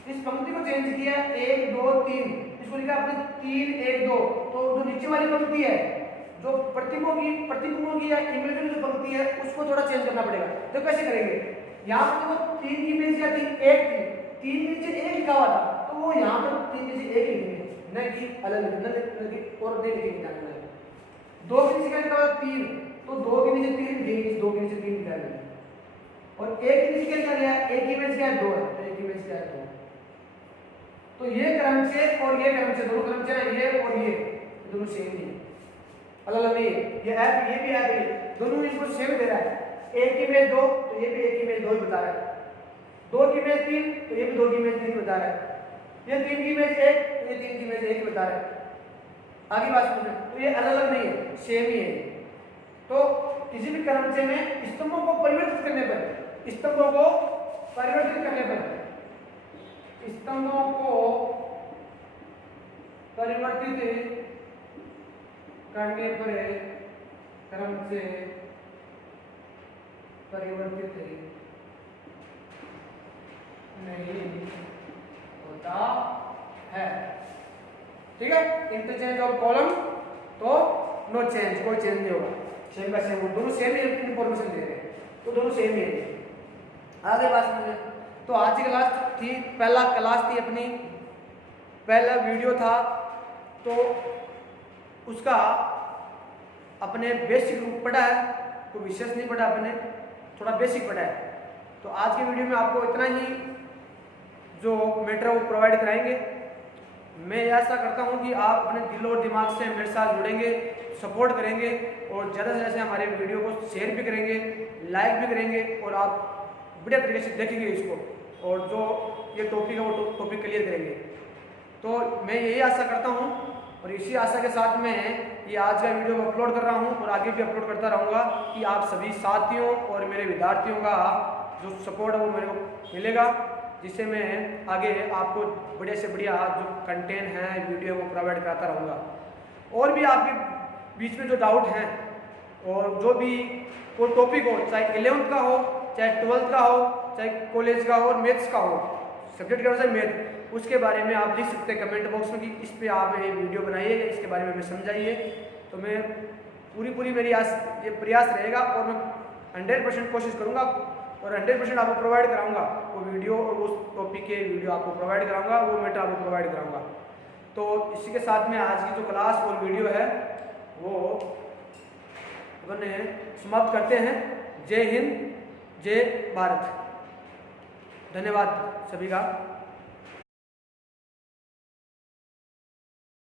इस पंक्ति को चेंज किया है 1 2 3, इसको लिखा आपने 3 1 2, तो जो नीचे वाली पंक्ति है, जो प्रतीकों की या इमेजरी जो पंक्ति है उसको थोड़ा चेंज करना पड़ेगा। तो कैसे करेंगे, यहाँ पर देखो 3 की इमेज क्या थी, 1 थी, 3 के नीचे 1 लिखा हुआ था, तो वो यहाँ पर 3 के नीचे 1 लिखेंगे, न कि अलग लिखेंगे और नहीं लिखेंगे। 2 के नीचे क्या लिखा हुआ 3, तो 2 के नीचे 3 लिखेंगे, 2 के नीचे 3 लिखा है, और 1 के नीचे क्या लिखा है, 1 की इमेज क्या है 2 है, तो 1 की इमेज क्या है 2। तो ये क्रमचय और ये क्रमचय, दोनों क्रमचय है, ये और ये दोनों सेम ही है, अलग अलग नहीं है। ये ऐप, ये भी ऐप है, दोनों इनको सेम दे रहा है, 1 की इमेज 2, तो ये भी 1 की इमेज 2 ही बता रहा है, 2 की इमेज 3, तो ये भी 2 की इमेज 3 बता रहा है, ये 3 की इमेज 1, तो ये 3 की इमेज 1 बता रहा है। आगे बात सुनिए, तो ये अलग अलग नहीं है, सेम ही है। तो किसी भी क्रमचय में स्तंभों को परिवर्तित करने पर, स्तंभों को परिवर्तित करने पर, स्तंभों को परिवर्तित करने पर क्रमचय परिवर्तित नहीं होता है, ठीक है। इंटरचेंज ऑफ कॉलम तो नो चेंज, कोई चेंज नहीं होगा, सेम का सेम, दोनों सेम ही इंफॉर्मेशन दे रहे हैं, तो दोनों सेम ही है। आगे बात समझे, तो आज की क्लास थी, पहला क्लास थी अपनी, पहला वीडियो था, तो उसका अपने बेसिक रूप पढ़ा है, कोई विशेष नहीं पढ़ा, अपने थोड़ा बेसिक पढ़ा है। तो आज के वीडियो में आपको इतना ही जो मैटर वो प्रोवाइड कराएंगे। मैं ऐसा करता हूं कि आप अपने दिल और दिमाग से मेरे साथ जुड़ेंगे, सपोर्ट करेंगे, और ज़्यादा से ज़्यादा हमारे वीडियो को शेयर भी करेंगे, लाइक भी करेंगे, और आप बढ़िया तरीके से देखेंगे इसको, और जो ये टॉपिक है वो टॉपिक क्लियर करेंगे। तो मैं यही आशा करता हूँ, और इसी आशा के साथ में ये आज का वीडियो अपलोड कर रहा हूँ और आगे भी अपलोड करता रहूँगा कि आप सभी साथियों और मेरे विद्यार्थियों का जो सपोर्ट है वो मेरे को मिलेगा, जिससे मैं आगे आपको बढ़िया से बढ़िया जो कंटेंट है, वीडियो वो प्रोवाइड कराता रहूँगा। और भी आपके बीच में जो डाउट हैं और जो भी कोई टॉपिक हो, चाहे 11th का हो, चाहे 12th का हो, चाहे कॉलेज का हो और मैथ्स का हो, सब्जेक्ट के अनुसार मैथ, उसके बारे में आप लिख सकते हैं कमेंट बॉक्स में कि इस पे आप ये वीडियो बनाइए, इसके बारे में हमें समझाइए। तो मैं पूरी मेरी ये प्रयास रहेगा और मैं 100% कोशिश करूँगा और 100% आपको प्रोवाइड कराऊंगा वो वीडियो, और उस टॉपिक के वीडियो आपको प्रोवाइड कराऊंगा, वो मैटर आपको प्रोवाइड कराऊंगा। तो इसी के साथ में आज की जो क्लास और वीडियो है वो अपने समाप्त करते हैं। जय हिंद, जय भारत। धन्यवाद सभी का।